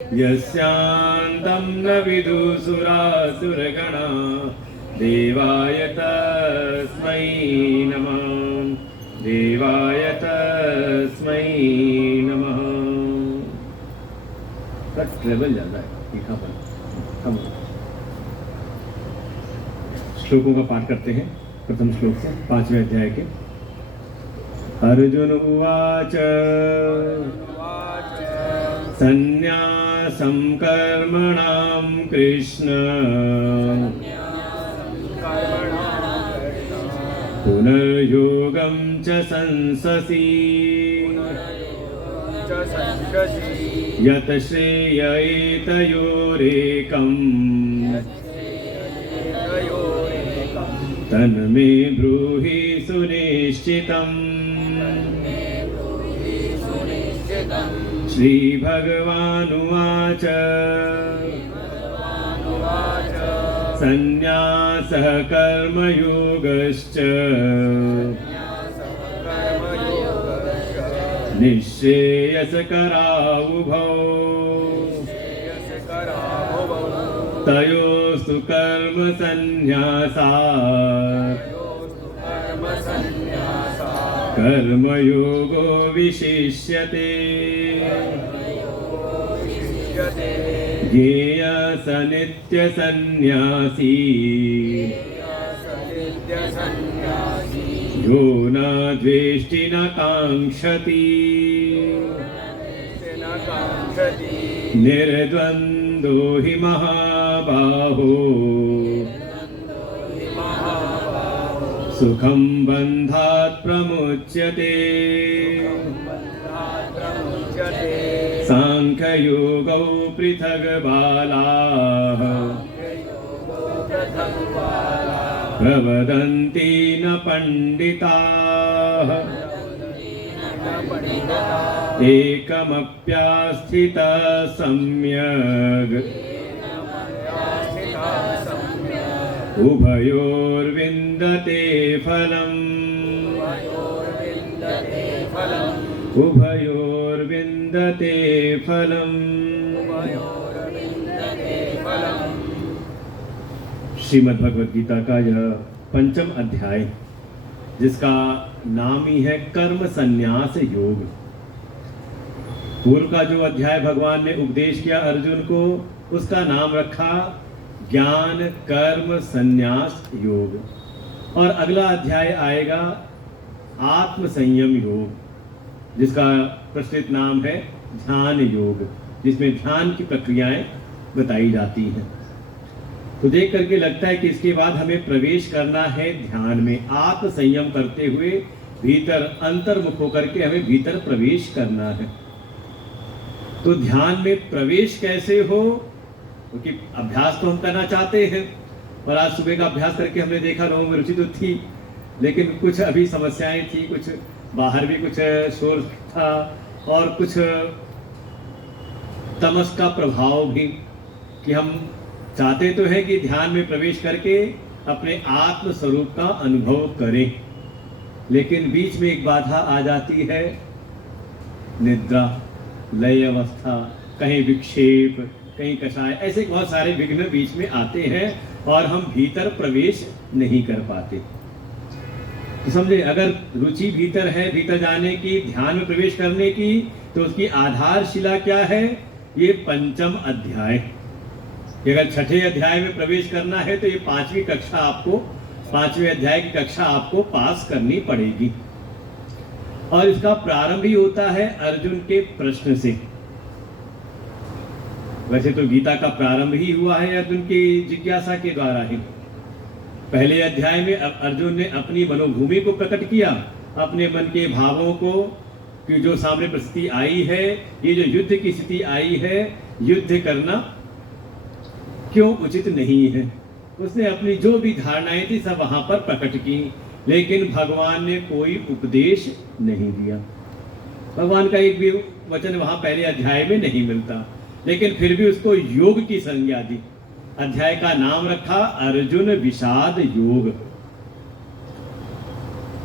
यस्यान्तं न विदुसुरासुरगणा देवाय तस्मै नमः। देवाय तस्मै नमः। ट्रेवल ज्यादा है तीखा पर। श्लोकों का पाठ करते हैं। प्रथम श्लोक से 5वें अध्याय के। अर्जुन उवाच संन्यासं कर्मणां कृष्ण पुनर्योगं च संससि यत् श्रेय एतयोरेकम् तन्मे ब्रूहि सुनिश्चितम्। श्रीभगवानुवाच संन्यासः कर्मयोगश्च निःश्रेयसकरावुभौ तयोस्तु कर्मसन्न्यासात् कर्मयोगो विशिष्यते। ज्ञेयः स नित्यसन्न्यासी यो न द्वेष्टि न काङ्क्षति निर्द्वन्द्वो हि महाबाहो सुखं बन्धात् प्रमुच्यते। सांख्ययोगौ पृथग् बालाः प्रवदन्ति न पण्डिताः एकमप्यास्थितः सम्यग् उभयोर्विन्दते फलम्। उभयोर्विन्दते फलम्। श्रीमद् भगवद गीता का यह पंचम अध्याय, जिसका नाम ही है कर्म संन्यास योग। पूर्व का जो अध्याय भगवान ने उपदेश किया अर्जुन को, उसका नाम रखा ज्ञान कर्म संन्यास योग। और अगला अध्याय आएगा आत्म संयम योग, जिसका प्रचलित नाम है ध्यान योग, जिसमें ध्यान की प्रक्रियाएं बताई जाती हैं। तो देख करके लगता है कि इसके बाद हमें प्रवेश करना है ध्यान में। आत्म संयम करते हुए भीतर अंतर्मुख होकर के हमें भीतर प्रवेश करना है। तो ध्यान में प्रवेश कैसे हो, क्योंकि अभ्यास तो हम करना चाहते हैं, और आज सुबह का अभ्यास करके हमने देखा लोगों में रुचि तो थी, लेकिन कुछ अभी समस्याएं थी, कुछ बाहर भी कुछ शोर था और कुछ तमस का प्रभाव भी, कि हम चाहते तो हैं कि ध्यान में प्रवेश करके अपने आत्म स्वरूप का अनुभव करें, लेकिन बीच में एक बाधा आ जाती है, निद्रा, लय अवस्था, कहीं विक्षेप, कहीं कषाय, ऐसे बहुत सारे विघ्न बीच में आते हैं और हम भीतर प्रवेश नहीं कर पाते। तो समझे, अगर रुचि भीतर है, भीतर जाने की, ध्यान में प्रवेश करने की, तो उसकी आधारशिला क्या है? ये पंचम अध्याय। अगर छठे अध्याय में प्रवेश करना है तो ये पांचवी कक्षा आपको, पांचवें अध्याय की कक्षा आपको पास करनी पड़ेगी। और इसका प्रारंभ ही होता है अर्जुन के प्रश्न से। वैसे तो गीता का प्रारंभ ही हुआ है अर्जुन की जिज्ञासा के द्वारा ही। पहले अध्याय में अर्जुन ने अपनी मनोभूमि को प्रकट किया, अपने मन के भावों को, कि जो सामने परिस्थिति आई है, ये जो युद्ध की स्थिति आई है, युद्ध करना क्यों उचित नहीं है। उसने अपनी जो भी धारणाएं थी सब वहां पर प्रकट की, लेकिन भगवान ने कोई उपदेश नहीं दिया। भगवान का एक भी वचन वहां पहले अध्याय में नहीं मिलता, लेकिन फिर भी उसको योग की संज्ञा दी। अध्याय का नाम रखा अर्जुन विषाद योग।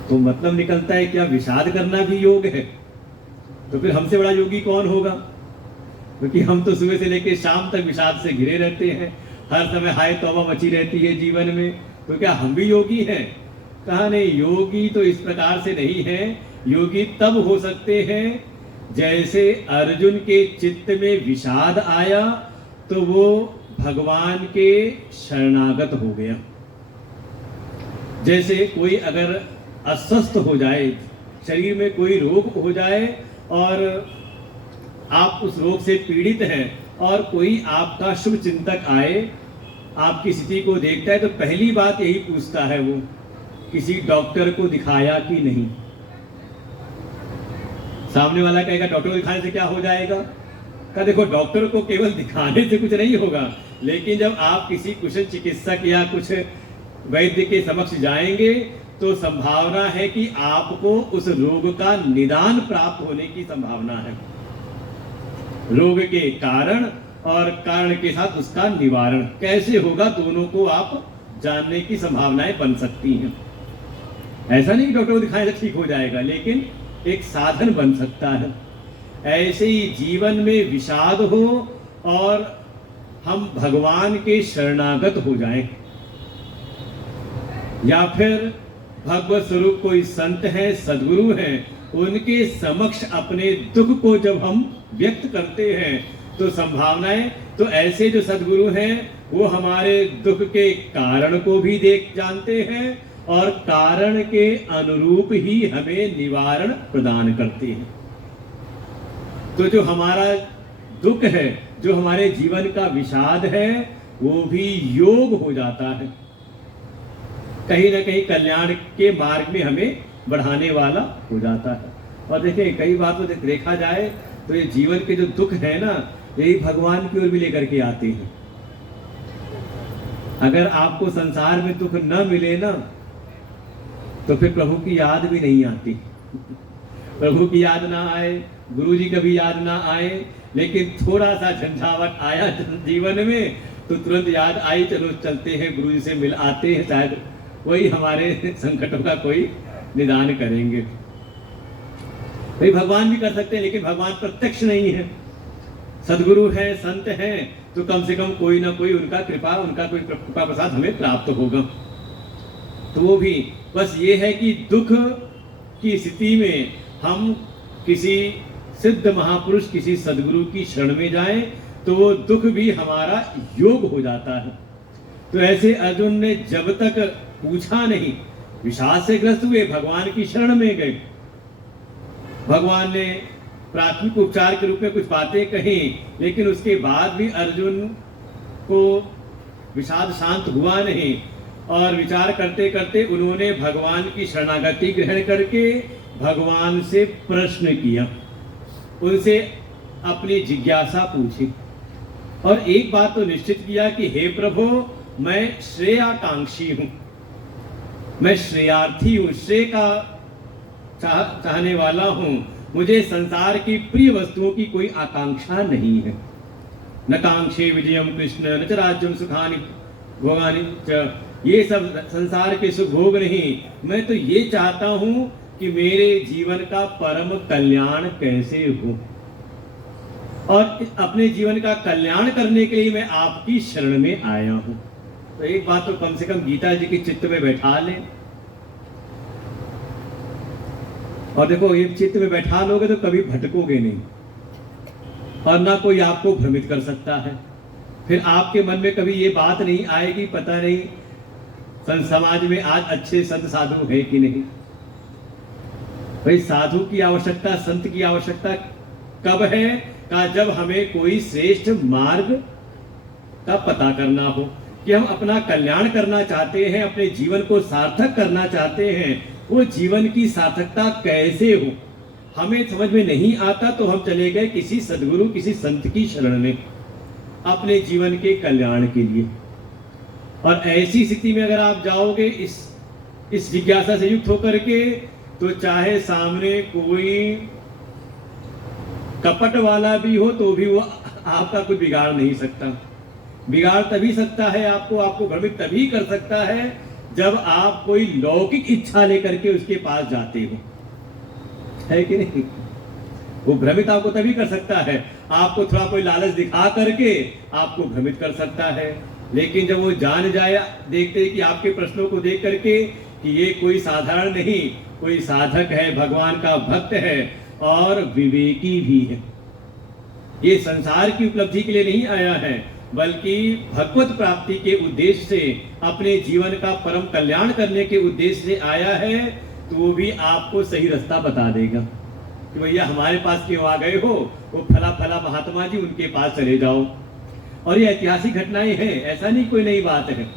तो मतलब निकलता है क्या विषाद करना भी योग है? तो फिर हमसे बड़ा योगी कौन होगा? क्योंकि हम तो सुबह से लेकर शाम तक विषाद से घिरे रहते हैं, हर समय हाय तौबा मची रहती है जीवन में। तो क्या हम भी योगी हैं? कहा नहीं, योगी तो इस प्रकार से नहीं है। योगी तब हो सकते हैं जैसे अर्जुन के चित्त में विषाद आया तो वो भगवान के शरणागत हो गया। जैसे कोई अगर अस्वस्थ हो जाए, शरीर में कोई रोग हो जाए और आप उस रोग से पीड़ित हैं और कोई आपका शुभ चिंतक आए, आपकी स्थिति को देखता है तो पहली बात यही पूछता है वो, किसी डॉक्टर को दिखाया कि नहीं। सामने वाला कहेगा डॉक्टर को दिखाने से क्या हो जाएगा? का देखो, डॉक्टर को केवल दिखाने से कुछ नहीं होगा, लेकिन जब आप किसी कुशल चिकित्सक या कुछ वैद्य के समक्ष जाएंगे तो संभावना है कि आपको उस रोग का निदान प्राप्त होने की संभावना है। रोग के कारण और कारण के साथ उसका निवारण कैसे होगा, दोनों को आप जानने की संभावनाएं बन सकती हैं। ऐसा नहीं कि डॉक्टर को दिखाने से ठीक हो जाएगा, लेकिन एक साधन बन सकता है। ऐसे ही जीवन में विषाद हो और हम भगवान के शरणागत हो जाएं, या फिर भगवत स्वरूप कोई संत हैं, सदगुरु हैं, उनके समक्ष अपने दुख को जब हम व्यक्त करते हैं तो संभावनाएं, तो ऐसे जो सदगुरु हैं वो हमारे दुख के कारण को भी जानते हैं और कारण के अनुरूप ही हमें निवारण प्रदान करते हैं। तो जो हमारा दुख है, जो हमारे जीवन का विषाद है, वो भी योग हो जाता है, कहीं ना कहीं कल्याण के मार्ग में हमें बढ़ाने वाला हो जाता है। और देखिए, कई बार तो देखा जाए तो ये जीवन के जो दुख है ना, यही भगवान की ओर भी लेकर के आते हैं। अगर आपको संसार में दुख न मिले ना, तो फिर प्रभु की याद भी नहीं आती। प्रभु की याद ना आए, गुरु जी कभी याद ना आए, लेकिन थोड़ा सा झंझावट आया जीवन में तो तुरंत याद आई, चलो चलते हैं गुरु जी से मिल आते हैं, शायद वही हमारे संकटों का कोई निदान करेंगे। भाई भगवान भी कर सकते हैं, लेकिन भगवान प्रत्यक्ष नहीं है। सदगुरु है, संत हैं, तो कम से कम कोई ना कोई उनका कोई कृपा प्रसाद हमें प्राप्त होगा। तो वो भी बस ये है कि दुख की स्थिति में हम किसी सिद्ध महापुरुष, किसी सदगुरु की शरण में जाएं तो वो दुख भी हमारा योग हो जाता है। तो ऐसे अर्जुन ने जब तक पूछा नहीं, विषाद से ग्रस्त हुए, भगवान की शरण में गए। भगवान ने प्राथमिक उपचार के रूप में कुछ बातें कही, लेकिन उसके बाद भी अर्जुन को विषाद शांत हुआ नहीं और विचार करते करते उन्होंने भगवान की शरणागति ग्रहण करके भगवान से प्रश्न किया, उनसे अपनी जिज्ञासा पूछी और एक बात तो निश्चित किया कि हे प्रभु, मैं श्रेयाकांक्षी हूं, मैं श्रेयार्थी हूं, श्रेय का चाहने वाला हूं। मुझे संसार की प्रिय वस्तुओं की कोई आकांक्षा नहीं है। न कांक्षे विजयम कृष्ण न च राज्यम सुखानि भोगानि च, ये सब संसार के सुख भोग नहीं। मैं तो ये चाहता हूं कि मेरे जीवन का परम कल्याण कैसे हो, और अपने जीवन का कल्याण करने के लिए मैं आपकी शरण में आया हूं। तो एक बात तो कम से कम गीता जी के चित्त में बैठा लें। और देखो, ये चित्त में बैठा लोगे तो कभी भटकोगे नहीं और ना कोई आपको भ्रमित कर सकता है। फिर आपके मन में कभी ये बात नहीं आएगी, पता नहीं समाज में आज अच्छे संत साधु है कि नहीं। भाई साधु की आवश्यकता, संत की आवश्यकता कब है? का जब हमें कोई श्रेष्ठ मार्ग का पता करना हो, कि हम अपना कल्याण करना चाहते हैं, अपने जीवन को सार्थक करना चाहते हैं। वो जीवन की सार्थकता कैसे हो हमें समझ में नहीं आता, तो हम चले गए किसी सदगुरु, किसी संत की शरण में अपने जीवन के कल्याण के लिए। और ऐसी स्थिति में अगर आप जाओगे इस जिज्ञासा से युक्त होकर के, तो चाहे सामने कोई कपट वाला भी हो तो भी वो आपका कुछ बिगाड़ नहीं सकता। बिगाड़ तभी सकता है आपको भ्रमित तभी कर सकता है जब आप कोई लौकिक इच्छा लेकर के उसके पास जाते हो, है कि नहीं। वो भ्रमित आपको तभी कर सकता है। आपको थोड़ा कोई लालच दिखा करके आपको भ्रमित कर सकता है। लेकिन जब वो जान जाए, देखते कि आपके प्रश्नों को देख करके कि ये कोई साधारण नहीं, कोई साधक है, भगवान का भक्त है और विवेकी भी है, ये संसार की उपलब्धि के लिए नहीं आया है बल्कि भगवत प्राप्ति के उद्देश्य से, अपने जीवन का परम कल्याण करने के उद्देश्य से आया है, तो वो भी आपको सही रास्ता बता देगा कि भैया हमारे पास क्यों आ गए हो, वो फला फला महात्मा जी, उनके पास चले जाओ। और ये ऐतिहासिक घटनाएं हैं, ऐसा नहीं कोई नई बात है।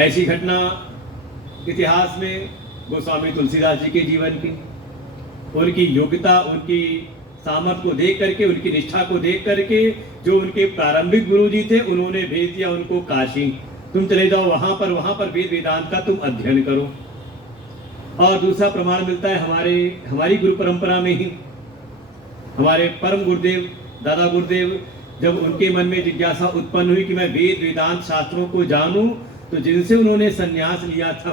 ऐसी घटना इतिहास में गोस्वामी तुलसीदास जी के जीवन की, उनकी योग्यता, उनकी सामर्थ्य को देख करके, उनकी निष्ठा को देख करके, जो उनके प्रारंभिक गुरु जी थे उन्होंने भेज दिया उनको काशी, तुम चले जाओ वहां पर वेद वेदांत का तुम अध्ययन करो। और दूसरा प्रमाण मिलता है हमारी गुरु परंपरा में ही, हमारे परम गुरुदेव दादा गुरुदेव, जब उनके मन में जिज्ञासा उत्पन्न हुई कि मैं वेद वेदांत शास्त्रों को जानूं, तो जिनसे उन्होंने संन्यास लिया था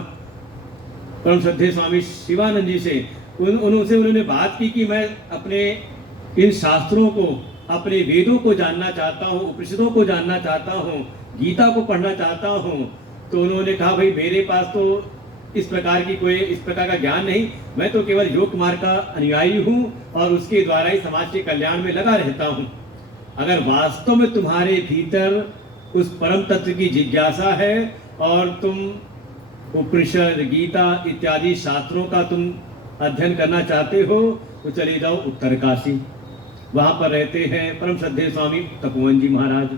परम श्रद्धेय स्वामी शिवानंद जी से, उनसे उन्होंने बात की कि मैं अपने इन शास्त्रों को, अपने वेदों को जानना चाहता हूँ, उपनिषदों को जानना चाहता हूँ, गीता को पढ़ना चाहता हूँ। तो उन्होंने कहा भाई मेरे पास तो इस प्रकार का ज्ञान नहीं, मैं तो केवल योग मार्ग का अनुयायी हूँ और उसके द्वारा ही समाज के कल्याण में लगा रहता हूँ। अगर वास्तव में तुम्हारे भीतर उस परम तत्व की जिज्ञासा है और तुम उपनिषद, गीता इत्यादि शास्त्रों का तुम अध्ययन करना चाहते हो, तो चले जाओ उत्तरकाशी। वहां पर रहते हैं परम श्रद्धेय स्वामी तपोवन जी महाराज।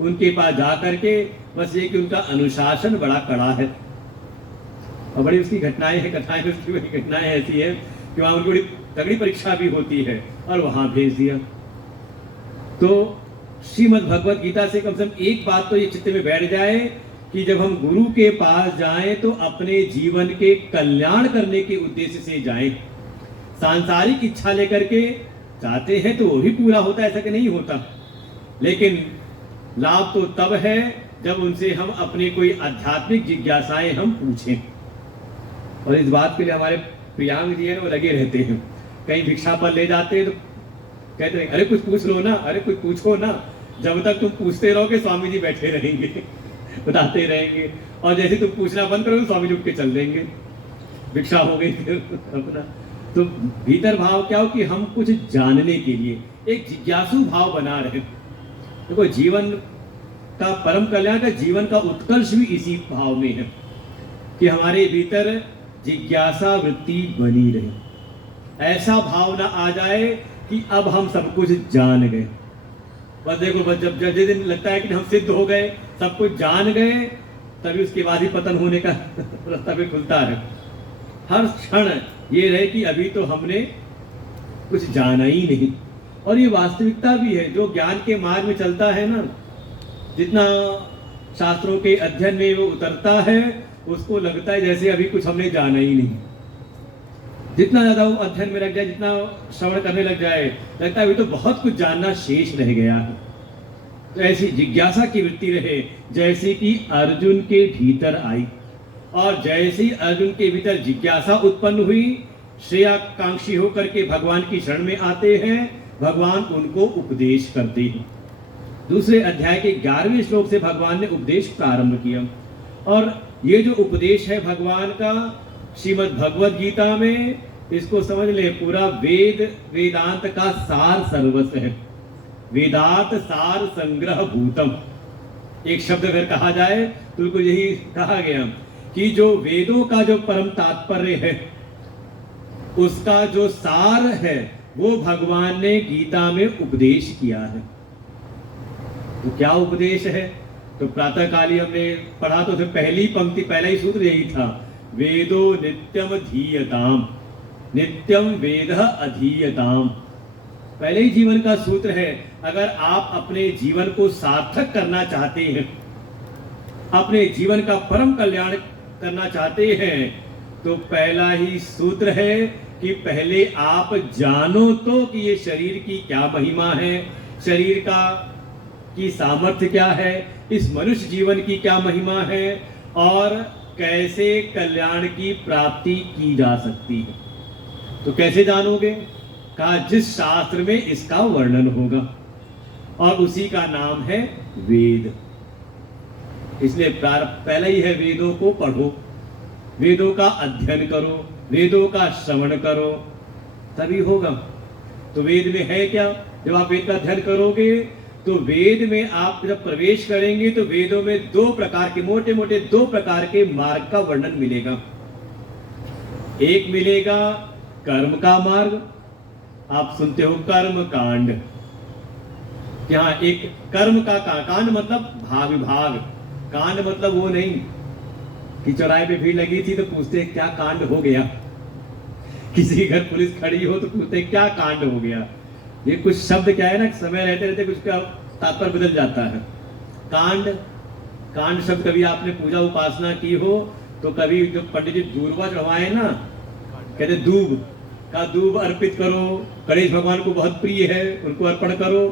उनके पास जा करके बस ये कि उनका अनुशासन बड़ा कड़ा है और बड़ी उसकी घटनाएं हैं, कथाएं उसकी बड़ी घटनाएं ऐसी है कि वहां उनकी बड़ी तगड़ी परीक्षा भी होती है और वहां भेज दिया। तो श्रीमद् भगवत गीता से कम से कम एक बात तो ये चित्त में बैठ जाए कि जब हम गुरु के पास जाएं तो अपने जीवन के कल्याण करने के उद्देश्य से जाएं। सांसारिक इच्छा लेकर के चाहते हैं तो वो भी पूरा होता है, ऐसा कि नहीं होता, लेकिन लाभ तो तब है जब उनसे हम अपनी कोई आध्यात्मिक जिज्ञासाएं हम पूछें। और इस बात के लिए हमारे प्रियांक जी है वो लगे रहते हैं, कहीं भिक्षा पर ले जाते हैं तो कहते हैं अरे कुछ पूछ लो ना, अरे कुछ पूछो ना। जब तक तुम पूछते रहोगे स्वामी जी बैठे रहेंगे, बताते रहेंगे, और जैसे तुम पूछना बंद करोगे स्वामी जी उठ के चल देंगे, भिक्षा हो गई अपना। तो भीतर भाव क्या हो कि हम कुछ जानने के लिए एक जिज्ञासु भाव बना रहे। देखो जीवन का परम कल्याण का, जीवन का उत्कर्ष भी इसी भाव में है कि हमारे भीतर जिज्ञासा वृत्ति बनी रहे। ऐसा भाव ना आ जाए कि अब हम सब कुछ जान गए। बस देखो, बस जब जिस दिन लगता है कि हम सिद्ध हो गए, सब कुछ जान गए, तभी उसके बाद ही पतन होने का रास्ता भी खुलता है। हर क्षण ये रहे कि अभी तो हमने कुछ जाना ही नहीं। और ये वास्तविकता भी है। जो ज्ञान के मार्ग में चलता है ना, जितना शास्त्रों के अध्ययन में वो उतरता है, उसको लगता है जैसे अभी कुछ हमने जाना ही नहीं। जितना ज्यादा वो अध्ययन में लग जाए, जितना श्रवण करने लग जाए, लगता है अभी तो बहुत कुछ जानना शेष रह गया है। तो ऐसी जिज्ञासा की वृत्ति रहे जैसे कि अर्जुन के भीतर आई, और जैसे ही अर्जुन के भीतर जिज्ञासा उत्पन्न हुई, श्रेयाकांक्षी होकर के भगवान की शरण में आते हैं, भगवान उनको उपदेश करते हैं। दूसरे अध्याय के 11वें श्लोक से भगवान ने उपदेश प्रारंभ किया, और ये जो उपदेश है भगवान का श्रीमद् भगवद गीता में, इसको समझ ले, पूरा वेद वेदांत का सार सर्वस्व है। वेदांत सार संग्रह भूतम, एक शब्द अगर कहा जाए तो उनको यही कहा गया कि जो वेदों का जो परम तात्पर्य है, उसका जो सार है, वो भगवान ने गीता में उपदेश किया है। तो क्या उपदेश है? तो प्रातः काली हमने पढ़ा तो पहली पंक्ति, पहला ही सूत्र यही था, वेदो नित्यम धीयताम, नित्यम वेदः अधीयताम। पहले ही जीवन का सूत्र है। अगर आप अपने जीवन को सार्थक करना चाहते हैं, अपने जीवन का परम कल्याण करना चाहते हैं, तो पहला ही सूत्र है कि पहले आप जानो तो कि ये शरीर की क्या महिमा है, शरीर की सामर्थ्य क्या है, इस मनुष्य जीवन की क्या महिमा है, और कैसे कल्याण की प्राप्ति की जा सकती है। तो कैसे जानोगे? कहा जिस शास्त्र में इसका वर्णन होगा, और उसी का नाम है वेद। इसलिए पहले ही है वेदों को पढ़ो, वेदों का अध्ययन करो, वेदों का श्रवण करो, तभी होगा। तो वेद में है क्या? जब आप वेद का अध्ययन करोगे तो वेद में आप जब प्रवेश करेंगे तो वेदों में दो प्रकार के, मोटे मोटे दो प्रकार के मार्ग का वर्णन मिलेगा। एक मिलेगा कर्म का मार्ग, आप सुनते हो कर्म कांड। यहाँ एक कर्म का कांड मतलब भाग विभाग, कांड मतलब वो नहीं कि चौराहे पे भीड़ लगी थी तो पूछते क्या कांड हो गया, किसी के घर पुलिस खड़ी हो तो पूछते क्या कांड हो गया। ये कुछ शब्द क्या है ना, समय रहते रहते कुछ का तात्पर्य बदल जाता है। कांड, कांड शब्द कभी आपने पूजा उपासना की हो तो कभी जो पंडित जी दूर्वा चढ़वाए ना, कहते दूब का दूब अर्पित करो, गणेश भगवान को बहुत प्रिय है, उनको अर्पण करो,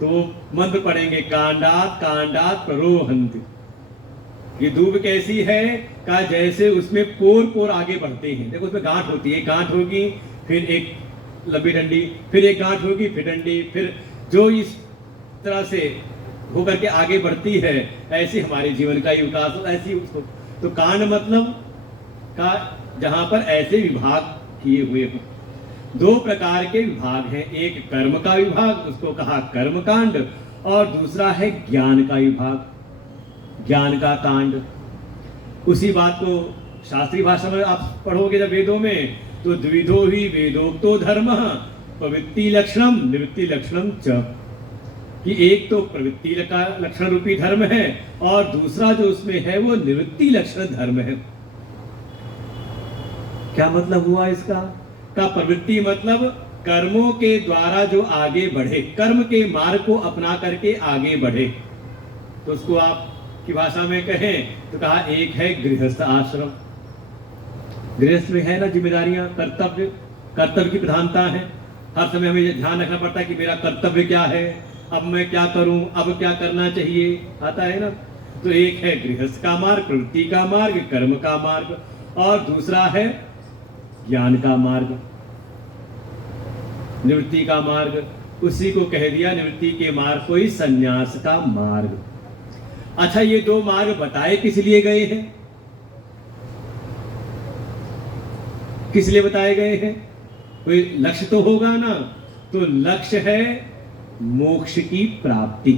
तो मंत्र पढ़ेंगे कांडात कांडात प्ररोहंत। ये दूब कैसी है का जैसे उसमें पोर पोर आगे बढ़ते हैं। देखो उसमें गांठ होती है, गांठ होगी फिर एक लंबी डंडी, फिर एक गांठ होगी फिर डंडी, फिर जो इस तरह से होकर के आगे बढ़ती है, ऐसे हमारे जीवन का ही विकास हो, ऐसी उसको। तो कांड मतलब का जहां पर ऐसे विभाग किए हुए हो। दो प्रकार के विभाग हैं, एक कर्म का विभाग, उसको कहा कर्म कांड, और दूसरा है ज्ञान का विभाग, ज्ञान का कांड। उसी बात को शास्त्रीय भाषा में आप पढ़ोगे जब वेदों में, तो द्विधो ही वेदोक्तो धर्म प्रवृत्ति लक्षणम निवृत्ति लक्षणम च, कि एक तो प्रवृत्ति का लक्षण रूपी धर्म है और दूसरा जो उसमें है वो निवृत्ति लक्षण धर्म है। क्या मतलब हुआ इसका? का प्रवृत्ति मतलब कर्मों के द्वारा जो आगे बढ़े, कर्म के मार्ग को अपना करके आगे बढ़े, तो उसको आप की भाषा में कहें तो कहा एक है गृहस्थ आश्रम। गृहस्थ में है ना जिम्मेदारियां, कर्तव्य, कर्तव्य की प्रधानता है। हर समय हमें ये ध्यान रखना पड़ता है कि मेरा कर्तव्य क्या है, अब मैं क्या करूं, अब क्या करना चाहिए, आता है ना। तो एक है गृहस्थ का मार्ग, प्रवृत्ति का मार्ग, कर्म का मार्ग, और दूसरा है ज्ञान का मार्ग, निवृत्ति का मार्ग। उसी को कह दिया निवृत्ति के मार्ग को ही संन्यास का मार्ग। अच्छा, ये दो मार्ग बताए किस लिए गए हैं? किस लिए बताए गए हैं? कोई लक्ष्य तो होगा ना। तो लक्ष्य है मोक्ष की प्राप्ति,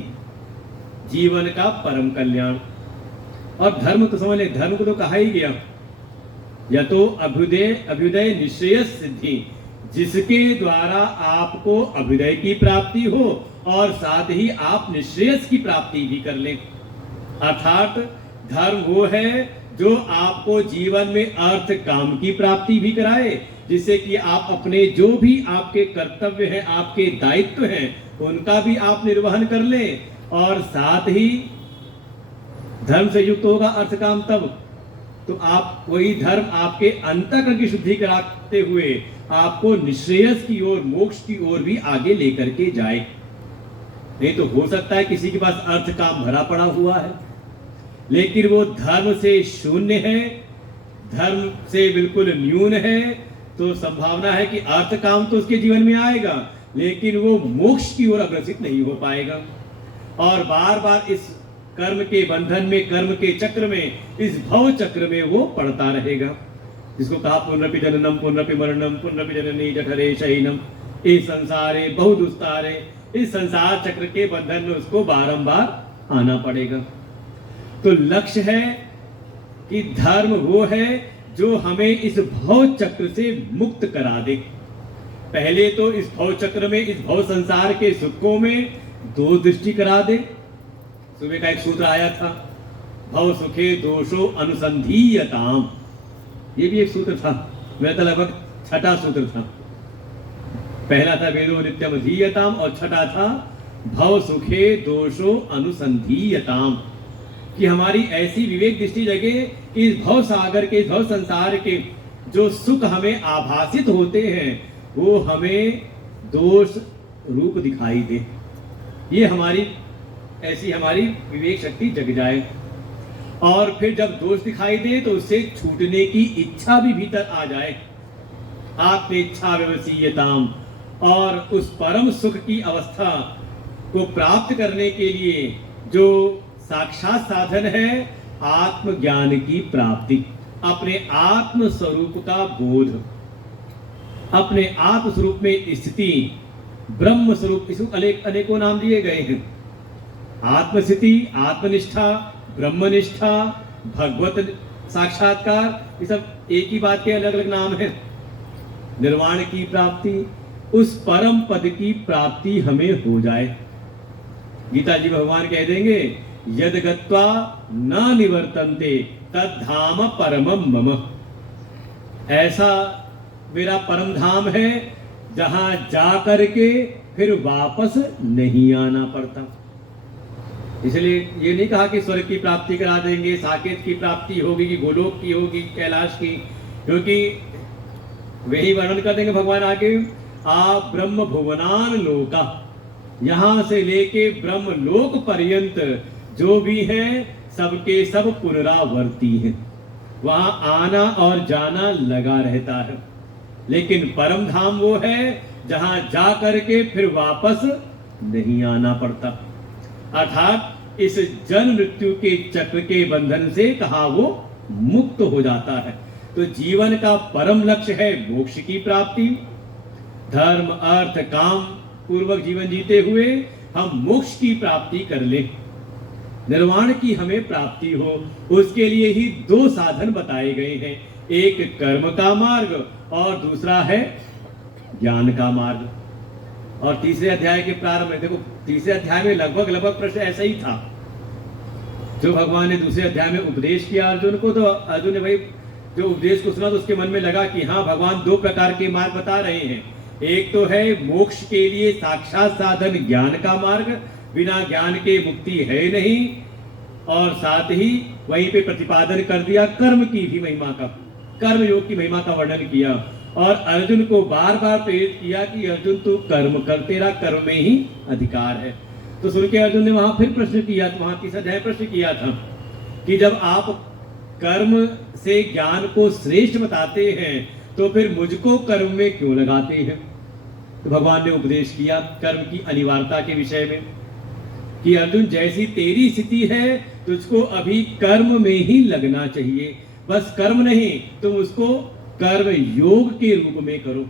जीवन का परम कल्याण। और धर्म तो समझ ले, धर्म को तो कहा ही गया, या तो अभ्युदय अभ्युदय निश्रेयस सिद्धि, जिसके द्वारा आपको अभ्युदय की प्राप्ति हो और साथ ही आप निश्रेयस की प्राप्ति भी कर लें। अर्थात धर्म वो है जो आपको जीवन में अर्थ काम की प्राप्ति भी कराए, जिससे कि आप अपने जो भी आपके कर्तव्य हैं, आपके दायित्व हैं, उनका भी आप निर्वहन कर लें, और साथ ही धर्म से युक्त होगा अर्थ काम तब तो आप वही धर्म आपके अंतःकरण की शुद्धि कराते हुए आपको निश्रेयस की ओर, मोक्ष की ओर भी आगे लेकर के जाए। नहीं तो हो सकता है किसी के पास अर्थ काम भरा पड़ा हुआ है, लेकिन वो धर्म से शून्य है, धर्म से बिल्कुल न्यून है, तो संभावना है कि अर्थ काम तो उसके जीवन में आएगा, लेकिन वो मोक्ष की ओर अग्रसित नहीं हो पाएगा, और बार बार इस कर्म के बंधन में, कर्म के चक्र में, इस भव चक्र में वो पड़ता रहेगा, जिसको कहा पुनरपि जननम पुनरपि मरणम पुनरपि जननी जठरे शयनम, इस संसारे बहु दुस्तारे, इस संसार चक्र के बंधन में उसको बारंबार आना पड़ेगा। तो लक्ष्य है कि धर्म वो है जो हमें इस भव चक्र से मुक्त करा दे। पहले तो इस भव चक्र में, इस भव संसार के सुखों में दो दृष्टि करा दे। सुबह का एक सूत्र आया था, भव सुखे दोषो अनुसंधीयताम, ये भी एक सूत्र था, मेरा तो लगभग छठा सूत्र था। पहला था वेदो नित्यम धीयताम और छठा था भव सुखे दोषो अनुसंधीयताम, कि हमारी ऐसी विवेक दृष्टि जगे कि इस भव सागर के, इस भव संसार के जो सुख हमें आभासित होते हैं वो हमें दोष रूप दिखाई दे। ये हमारी ऐसी हमारी विवेक शक्ति जग जाए, और फिर जब दोष दिखाई दे तो उससे छूटने की इच्छा भी भीतर आ जाए। आत्मेच्छा व्यवसीयताम, और उस परम सुख की अवस्था को प्राप्त करने के लिए जो साक्षात साधन है आत्मज्ञान की प्राप्ति, अपने आत्म स्वरूप का बोध, अपने आत्म स्वरूप में स्थिति, ब्रह्म स्वरूप, इसको अनेकों नाम दिए गए हैं। आत्मस्थिति, आत्मनिष्ठा, ब्रह्मनिष्ठा, भगवत साक्षात्कार, ये सब एक ही बात के अलग अलग नाम हैं। निर्वाण की प्राप्ति, उस परम पद की प्राप्ति हमें हो जाए। गीता जी भगवान कह देंगे यद गत्वा न निवर्तन्ते तद धाम परमम मम, ऐसा मेरा परम धाम है जहां जा करके फिर वापस नहीं आना पड़ता। इसलिए ये नहीं कहा कि स्वर्ग की प्राप्ति करा देंगे, साकेत की प्राप्ति होगी, कि गोलोक की होगी, कैलाश की, क्योंकि वही वर्णन कर देंगे भगवान आगे, आप ब्रह्म भुवनान लोका, यहां से लेके ब्रह्म लोक पर्यंत जो भी हैं सबके सब पुनरावर्ती हैं, वहां आना और जाना लगा रहता है। लेकिन परम धाम वो है जहां जा करके फिर वापस नहीं आना पड़ता, अर्थात इस जन्म मृत्यु के चक्र के बंधन से कहा वो मुक्त हो जाता है। तो जीवन का परम लक्ष्य है मोक्ष की प्राप्ति। धर्म अर्थ काम पूर्वक जीवन जीते हुए हम मोक्ष की प्राप्ति कर लें, निर्वाण की हमें प्राप्ति हो। उसके लिए ही दो साधन बताए गए हैं, एक कर्म का मार्ग और दूसरा है ज्ञान का मार्ग। और तीसरे अध्याय के प्रारंभ में देखो, तीसरे अध्याय में लगभग प्रश्न ऐसा ही था जो भगवान ने दूसरे अध्याय में उपदेश किया अर्जुन को। तो अर्जुन ने भाई जो उपदेश को सुना तो उसके मन में लगा कि हाँ, भगवान दो प्रकार के मार्ग बता रहे हैं। एक तो है मोक्ष के लिए साक्षात साधन ज्ञान का मार्ग, बिना ज्ञान के मुक्ति है नहीं, और साथ ही वहीं पे प्रतिपादन कर दिया कर्म की भी महिमा का, कर्म योग की महिमा का वर्णन किया और अर्जुन को बार बार प्रेरित किया कि अर्जुन तू कर्म कर, तेरा कर्म में ही अधिकार है। तो सुन के अर्जुन ने वहां फिर प्रश्न किया, वहां तीसरा अध्याय प्रश्न किया था कि जब आप कर्म से ज्ञान को श्रेष्ठ बताते हैं तो फिर मुझको कर्म में क्यों लगाते हैं। तो भगवान ने उपदेश किया कर्म की अनिवार्यता के विषय में कि अर्जुन जैसी तेरी स्थिति है तुझको अभी कर्म में ही लगना चाहिए, बस कर्म नहीं, तुम उसको कर्म योग के रूप में करो।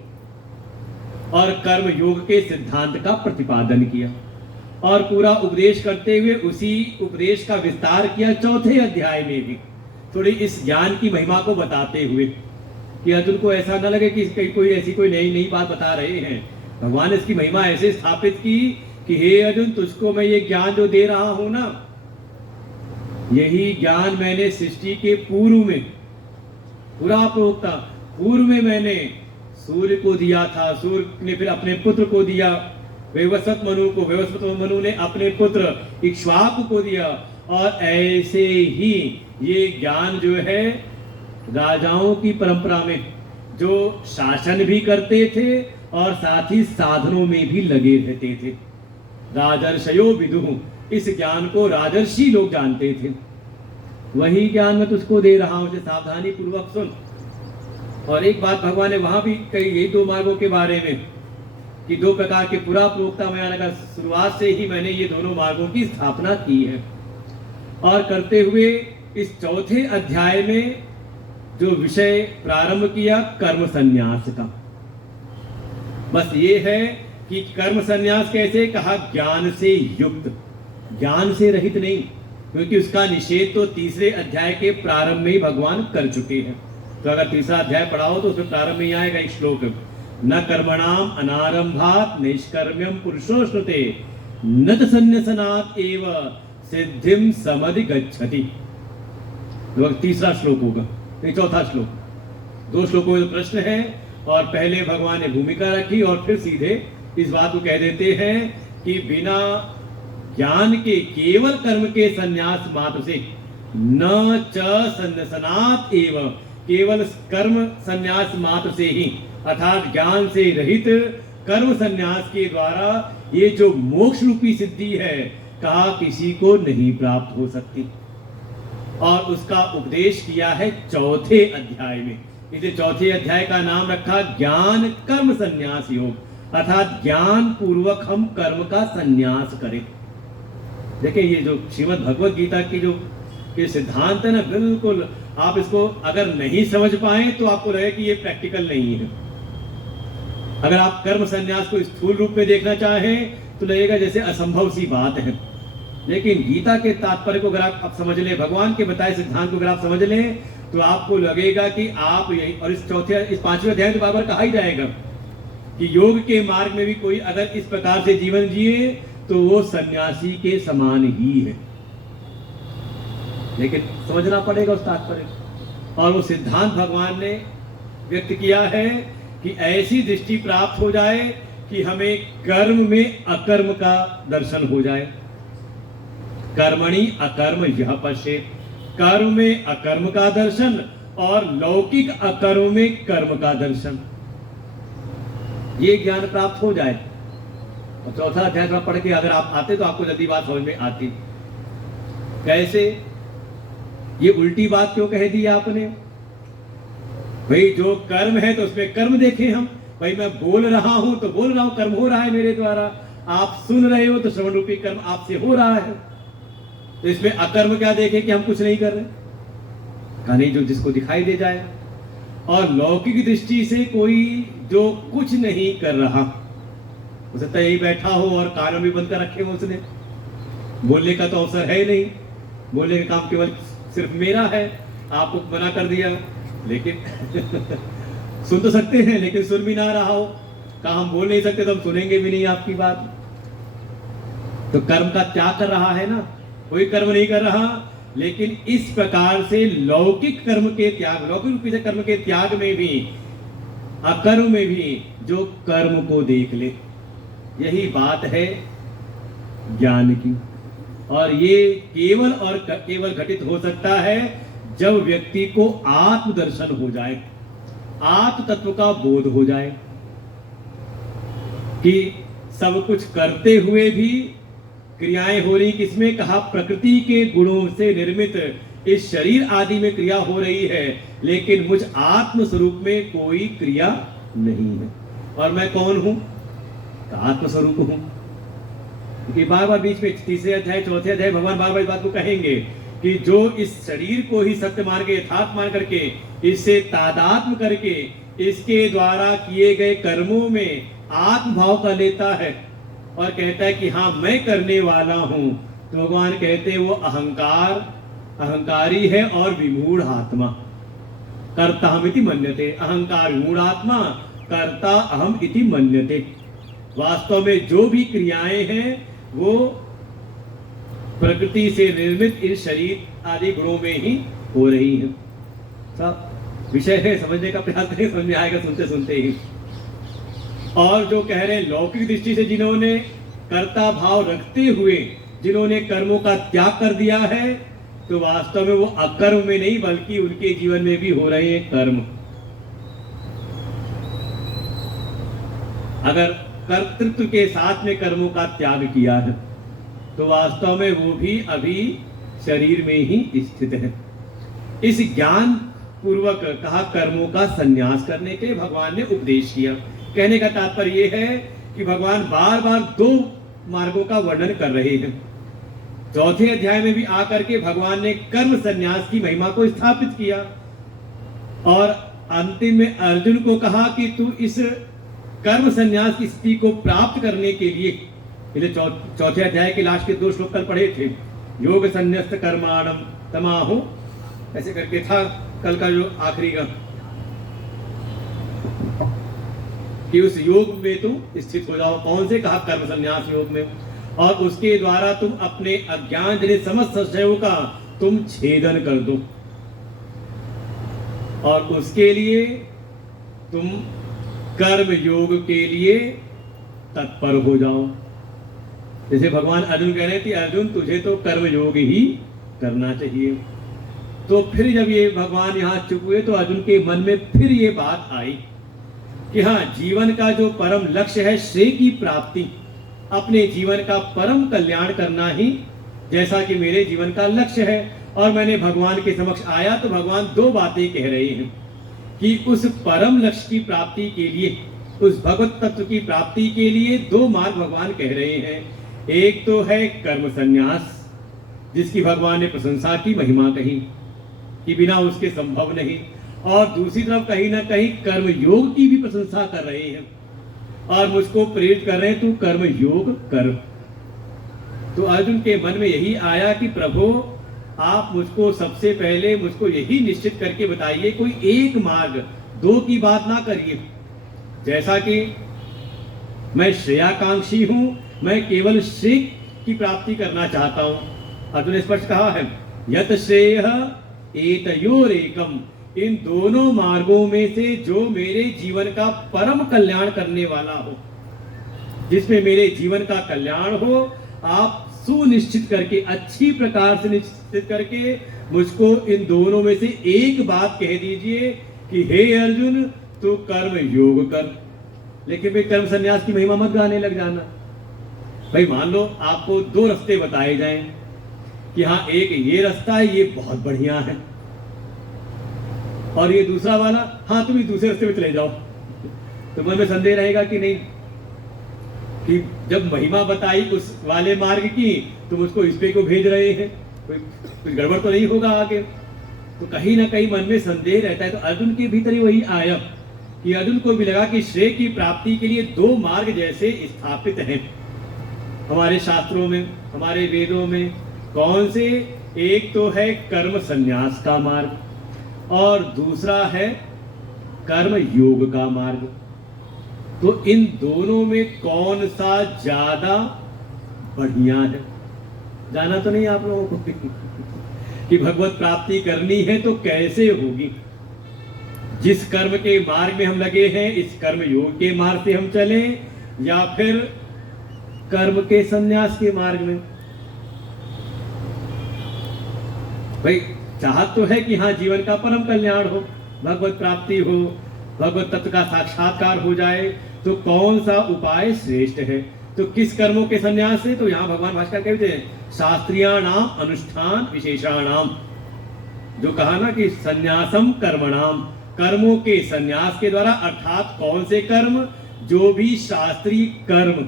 और कर्म योग के सिद्धांत का प्रतिपादन किया और पूरा उपदेश करते हुए उसी उपदेश का विस्तार किया चौथे अध्याय में भी, थोड़ी इस ज्ञान की महिमा को बताते हुए कि अर्जुन को ऐसा न लगे कि कोई ऐसी कोई नई बात बता रहे हैं। भगवान ने इसकी महिमा ऐसे स्थापित की कि हे अर्जुन, तुझको मैं ये ज्ञान जो दे रहा हूं ना, यही ज्ञान मैंने सृष्टि के पूर्व में, पूरा प्रोक्ता पूर्व में मैंने सूर्य को दिया था, सूर्य ने फिर अपने पुत्र को दिया वैवस्वत मनु को, वैवस्वत मनु ने अपने पुत्र इक्ष्वाकु को दिया। और ऐसे ही ये ज्ञान जो है राजाओं की परंपरा में जो शासन भी करते थे और साथ ही साधनों में भी लगे रहते थे, राजर्षयो विदुः, इस ज्ञान को राजर्षि लोग जानते थे, वही ज्ञान मैं तुझको दे रहा हूं, सावधानी पूर्वक सुन। और एक बात भगवान ने वहां भी कही, यही दो मार्गों के बारे में कि दो प्रकार के पूरा प्रोक्ता मैं का शुरुआत से ही मैंने ये दोनों मार्गों की स्थापना की है। और करते हुए इस चौथे अध्याय में जो विषय प्रारंभ किया कर्म संन्यास का, बस ये है कि कर्म संन्यास कैसे कहा, ज्ञान से युक्त, ज्ञान से रहित नहीं, क्योंकि उसका निषेध तो तीसरे अध्याय के प्रारंभ में ही भगवान कर चुके हैं। तो अगर तीसरा अध्याय पढ़ाओ तो उसमें प्रारंभ में ही आएगा एक श्लोक, न कर्मणाम अनारंभात निष्कर्म्यम पुरुषो श्रुते न च संन्यसनात् एव सिद्धिम समधिगच्छति। तो तीसरा श्लोक होगा, ये चौथा श्लोक, दो श्लोकों में प्रश्न है और पहले भगवान ने भूमिका रखी और फिर सीधे इस बात को कह देते हैं कि बिना ज्ञान के केवल कर्म के संन्यास मात्र से न च संन्यसनात् एव, केवल कर्म संन्यास मात्र से ही अर्थात ज्ञान से रहित कर्म संन्यास के द्वारा ये जो मोक्ष रूपी सिद्धि है कहा किसी को नहीं प्राप्त हो सकती। और उसका उपदेश किया है चौथे अध्याय में, इसे चौथे अध्याय का नाम रखा ज्ञान कर्म संन्यास योग। अर्थात ज्ञान पूर्वक हम कर्म का संन्यास करें। देखिए ये जो श्रीमद् भगवत गीता की जो ये सिद्धांत है ना, बिल्कुल आप इसको अगर नहीं समझ पाए तो आपको लगे कि ये प्रैक्टिकल नहीं है। अगर आप कर्म संन्यास को स्थूल रूप में देखना चाहें तो लगेगा जैसे असंभव सी बात है, लेकिन गीता के तात्पर्य को अगर आप समझ लें, भगवान के बताए सिद्धांत को अगर आप समझ लें तो आपको लगेगा कि आप यही, और इस पांचवें अध्याय में बार कहा ही जाएगा कि योग के मार्ग में भी कोई अगर इस प्रकार से जीवन जिए तो वो सन्यासी के समान ही है। लेकिन समझना पड़ेगा उस तात्पर्य, और वो सिद्धांत भगवान ने व्यक्त किया है कि ऐसी दृष्टि प्राप्त हो जाए कि हमें कर्म में अकर्म का दर्शन हो जाए। कर्मणि अकर्म यह पश्येत्, कर्म में अकर्म का दर्शन और लौकिक अकर्म में कर्म का दर्शन, ये ज्ञान प्राप्त हो जाए। और चौथा अध्याय थोड़ा पढ़ के अगर आप आते तो आपको जल्दी बात समझ में आती। कैसे? ये उल्टी बात क्यों कह दी आपने? भाई जो कर्म है तो उसमें कर्म देखें हम। भाई मैं बोल रहा हूं तो बोल रहा हूं, कर्म हो रहा है मेरे द्वारा। आप सुन रहे हो तो श्रवण रूपी कर्म आपसे हो रहा है, तो इसमें अकर्म क्या देखें कि हम कुछ नहीं कर रहे? कहानी जो जिसको दिखाई दे जाए। और लौकिक दृष्टि से कोई जो कुछ नहीं कर रहा, हो सकता है यही बैठा हो और कान भी बंद कर रखे हो उसने, बोलने का तो अवसर है नहीं, बोलने का काम केवल सिर्फ मेरा है, आपको मना कर दिया, लेकिन सुन तो सकते हैं लेकिन सुन भी ना रहा हो। कहा हम बोल नहीं सकते तो हम सुनेंगे भी नहीं आपकी बात। तो कर्म का त्याग कर रहा है ना, कोई कर्म नहीं कर रहा, लेकिन इस प्रकार से लौकिक कर्म के त्याग, लौकिक रूपी से कर्म के त्याग में भी, अकर्म में भी जो कर्म को देख ले, यही बात है ज्ञान की। और ये केवल और केवल घटित हो सकता है जब व्यक्ति को आत्मदर्शन हो जाए, आत्म तत्व का बोध हो जाए कि सब कुछ करते हुए भी क्रियाएं हो रही, किसमें? कहा प्रकृति के गुणों से निर्मित इस शरीर आदि में क्रिया हो रही है, लेकिन मुझ आत्म स्वरूप में कोई क्रिया नहीं है। और मैं कौन हूं? आत्म स्वरूप हूं। क्योंकि बार बार बीच में तीसरे अध्याय चौथे अध्याय भगवान बार बार इस बात को कहेंगे कि जो इस शरीर को ही सत्य मान के, यथार्थ मान करके, इससे तादात्म्य करके, इसके द्वारा किए गए कर्मों में आत्मभाव का लेता है और कहता है कि हाँ मैं करने वाला हूं, तो भगवान कहते हैं वो अहंकारी है और विमूढ़ आत्मा। कर्ता हम इति मन्यते, अहंकार विमूढ़ आत्मा, कर्ता अहम इति मन्यते। वास्तव में जो भी क्रियाएं हैं वो प्रकृति से निर्मित इस शरीर आदि गुणों में ही हो रही हैं। सब विषय है, समझने का प्रयास करें, समझ में आएगा सुनते सुनते ही। और जो कह रहे हैं लौकिक दृष्टि से जिन्होंने कर्ता भाव रखते हुए जिन्होंने कर्मों का त्याग कर दिया है, तो वास्तव में वो अकर्म में नहीं बल्कि उनके जीवन में भी हो रहे हैं कर्म। अगर कर्तृत्व के साथ में कर्मों का त्याग किया है तो वास्तव में वो भी अभी शरीर में ही स्थित है। इस ज्ञान पूर्वक कहा कर्मों का संन्यास करने के भगवान ने उपदेश किया। कहने का तात्पर्य यह है कि भगवान बार बार दो मार्गों का वर्णन कर रहे हैं। चौथे अध्याय में भी आकर के भगवान ने कर्म संन्यास की महिमा को स्थापित किया और अंतिम में अर्जुन को कहा कि तू इस कर्म संन्यास की स्थिति को प्राप्त करने के लिए, चौथे अध्याय के लास्ट के 2 श्लोक कल पढ़े थे, योग संन्यस्त कर्माणम तमाहु, ऐसे करके था कल का जो आखिरी का, कि उस योग में तुम स्थित हो जाओ। कौन से? कहा कर्म संन्यास योग में, और उसके द्वारा तुम अपने अज्ञान जनित समस्त संशयों का तुम छेदन कर दो और उसके लिए तुम कर्म योग के लिए तत्पर हो जाओ। जैसे भगवान अर्जुन कह रहे थे, अर्जुन तुझे तो कर्म योग ही करना चाहिए। तो फिर जब ये भगवान यहाँ चुप हुए तो अर्जुन के मन में फिर ये बात आई कि हाँ, जीवन का जो परम लक्ष्य है श्रेय की प्राप्ति, अपने जीवन का परम कल्याण करना ही जैसा कि मेरे जीवन का लक्ष्य है। और मैंने भगवान के समक्ष आया तो भगवान 2 बातें कह रहे हैं कि उस परम लक्ष्य की प्राप्ति के लिए, उस भगवत तत्व की प्राप्ति के लिए दो मार्ग भगवान कह रहे हैं। एक तो है कर्म संन्यास, जिसकी भगवान ने प्रशंसा की, महिमा कही कि बिना उसके संभव नहीं, और दूसरी तरफ कहीं ना कहीं कर्म योग की भी प्रशंसा कर रहे हैं और मुझको प्रेरित कर रहे हैं, तू कर्म योग कर। तो अर्जुन के मन में यही आया कि प्रभु आप मुझको सबसे पहले मुझको यही निश्चित करके बताइए, कोई एक मार्ग, दो की बात ना करिए। जैसा कि मैं श्रेयाकांक्षी हूं, मैं केवल श्रेय की प्राप्ति करना चाहता हूं। अर्जुन ने स्पष्ट कहा है, यत श्रेय एतयोरेकम, इन दोनों मार्गों में से जो मेरे जीवन का परम कल्याण करने वाला हो, जिसमें मेरे जीवन का कल्याण हो, आप सुनिश्चित करके, अच्छी प्रकार से निश्चित करके मुझको इन दोनों में से एक बात कह दीजिए कि हे अर्जुन, तू कर्म योग कर। लेकिन भाई कर्म संन्यास की महिमा मत गाने लग जाना। भाई मान लो आपको दो रास्ते बताए जाएं कि हाँ एक ये रास्ता है, ये बहुत बढ़िया है, और ये दूसरा वाला, हाँ तुम इस दूसरे रास्ते में चले जाओ। तो मन में संदेह रहेगा कि नहीं, कि जब महिमा बताई उस वाले मार्ग की, तुम उसको इस पे क्यों भेज रहे हैं, कुछ गड़बड़ तो नहीं होगा आगे। तो कहीं ना कहीं मन में संदेह रहता है। तो अर्जुन के भीतर ही वही आया कि अर्जुन को भी लगा कि श्रेय की प्राप्ति के लिए दो मार्ग जैसे स्थापित हैं हमारे शास्त्रों में, हमारे वेदों में। कौन से? एक तो है कर्म संन्यास का मार्ग और दूसरा है कर्म योग का मार्ग। तो इन दोनों में कौन सा ज्यादा बढ़िया है? जाना तो नहीं आप लोगों को कि भगवत प्राप्ति करनी है तो कैसे होगी। जिस कर्म के मार्ग में हम लगे हैं, इस कर्म योग के मार्ग से हम चलें या फिर कर्म के संन्यास के मार्ग में। भाई चाहत तो है कि हाँ जीवन का परम कल्याण हो, भगवत प्राप्ति हो, भगवत तत्व का साक्षात्कार हो जाए, तो कौन सा उपाय श्रेष्ठ है? तो किस कर्मों के संन्यास से? तो यहाँ भगवान भास्कर कहते हैं शास्त्रीयाणाम अनुष्ठान विशेषाणाम, जो कहा ना कि संन्यासम कर्मणाम, कर्मों के संन्यास के द्वारा। अर्थात कौन से कर्म? जो भी शास्त्रीय कर्म,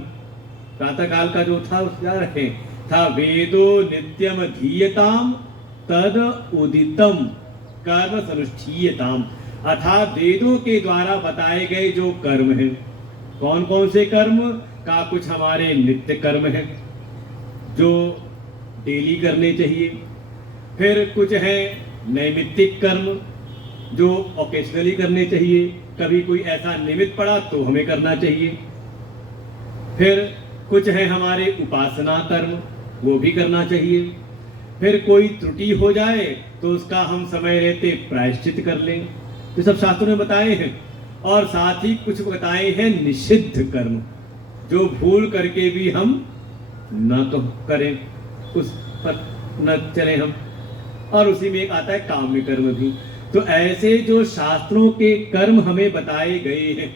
प्रातः काल का जो था उस रहे था, वेदो नित्यम धीयताम तद उदितम कर्म सनुष्ठीयताम, अर्थात वेदों के द्वारा बताए गए जो कर्म हैं, कौन कौन से कर्म का? कुछ हमारे नित्य कर्म हैं जो डेली करने चाहिए, फिर कुछ है नैमित्तिक कर्म जो ओकेजनली करने चाहिए, कभी कोई ऐसा निमित्त पड़ा तो हमें करना चाहिए, फिर कुछ है हमारे उपासना कर्म, वो भी करना चाहिए, फिर कोई त्रुटि हो जाए तो उसका हम समय रहते प्रायश्चित कर लें, तो सब शास्त्रों में बताए हैं। और साथ ही कुछ बताए हैं निषिद्ध कर्म, जो भूल करके भी हम न तो करें, उस पर न चलें हम, और उसी में एक आता है काम्य कर्म भी। तो ऐसे जो शास्त्रों के कर्म हमें बताए गए हैं,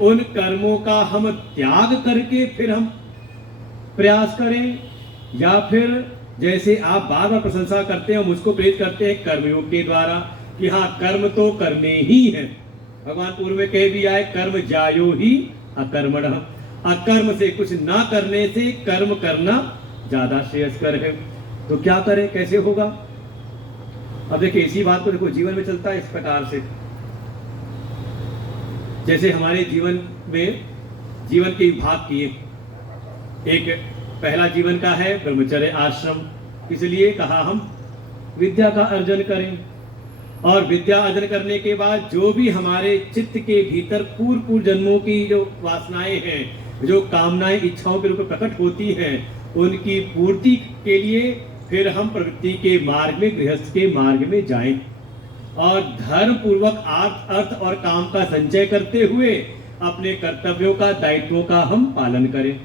उन कर्मों का हम त्याग करके फिर हम प्रयास करें, या फिर जैसे आप बार बार प्रशंसा करते हैं, मुझको प्रेरित करते हैं कर्मयोग के द्वारा कि हाँ कर्म तो करने ही है। भगवान पूर्व में कह भी आए, कर्म जायो ही अकर्मण, अकर्म से, कुछ ना करने से कर्म करना ज्यादा श्रेयस्कर है। तो क्या करें, कैसे होगा? अब देखिए इसी बात को देखो जीवन में चलता है इस प्रकार से। जैसे हमारे जीवन में जीवन के विभाग किए, एक पहला जीवन का है ब्रह्मचर्य आश्रम, इसलिए कहा हम विद्या का अर्जन करें, और विद्या अर्जन करने के बाद जो भी हमारे चित्त के भीतर पूर्व जन्मों की जो वासनाएं हैं, जो कामनाएं इच्छाओं के रूप में प्रकट होती हैं, उनकी पूर्ति के लिए फिर हम प्रवृत्ति के मार्ग में, गृहस्थ के मार्ग में जाएं, और धर्म पूर्वक अर्थ और काम का संचय करते हुए अपने कर्तव्यों का, दायित्वों का हम पालन करें,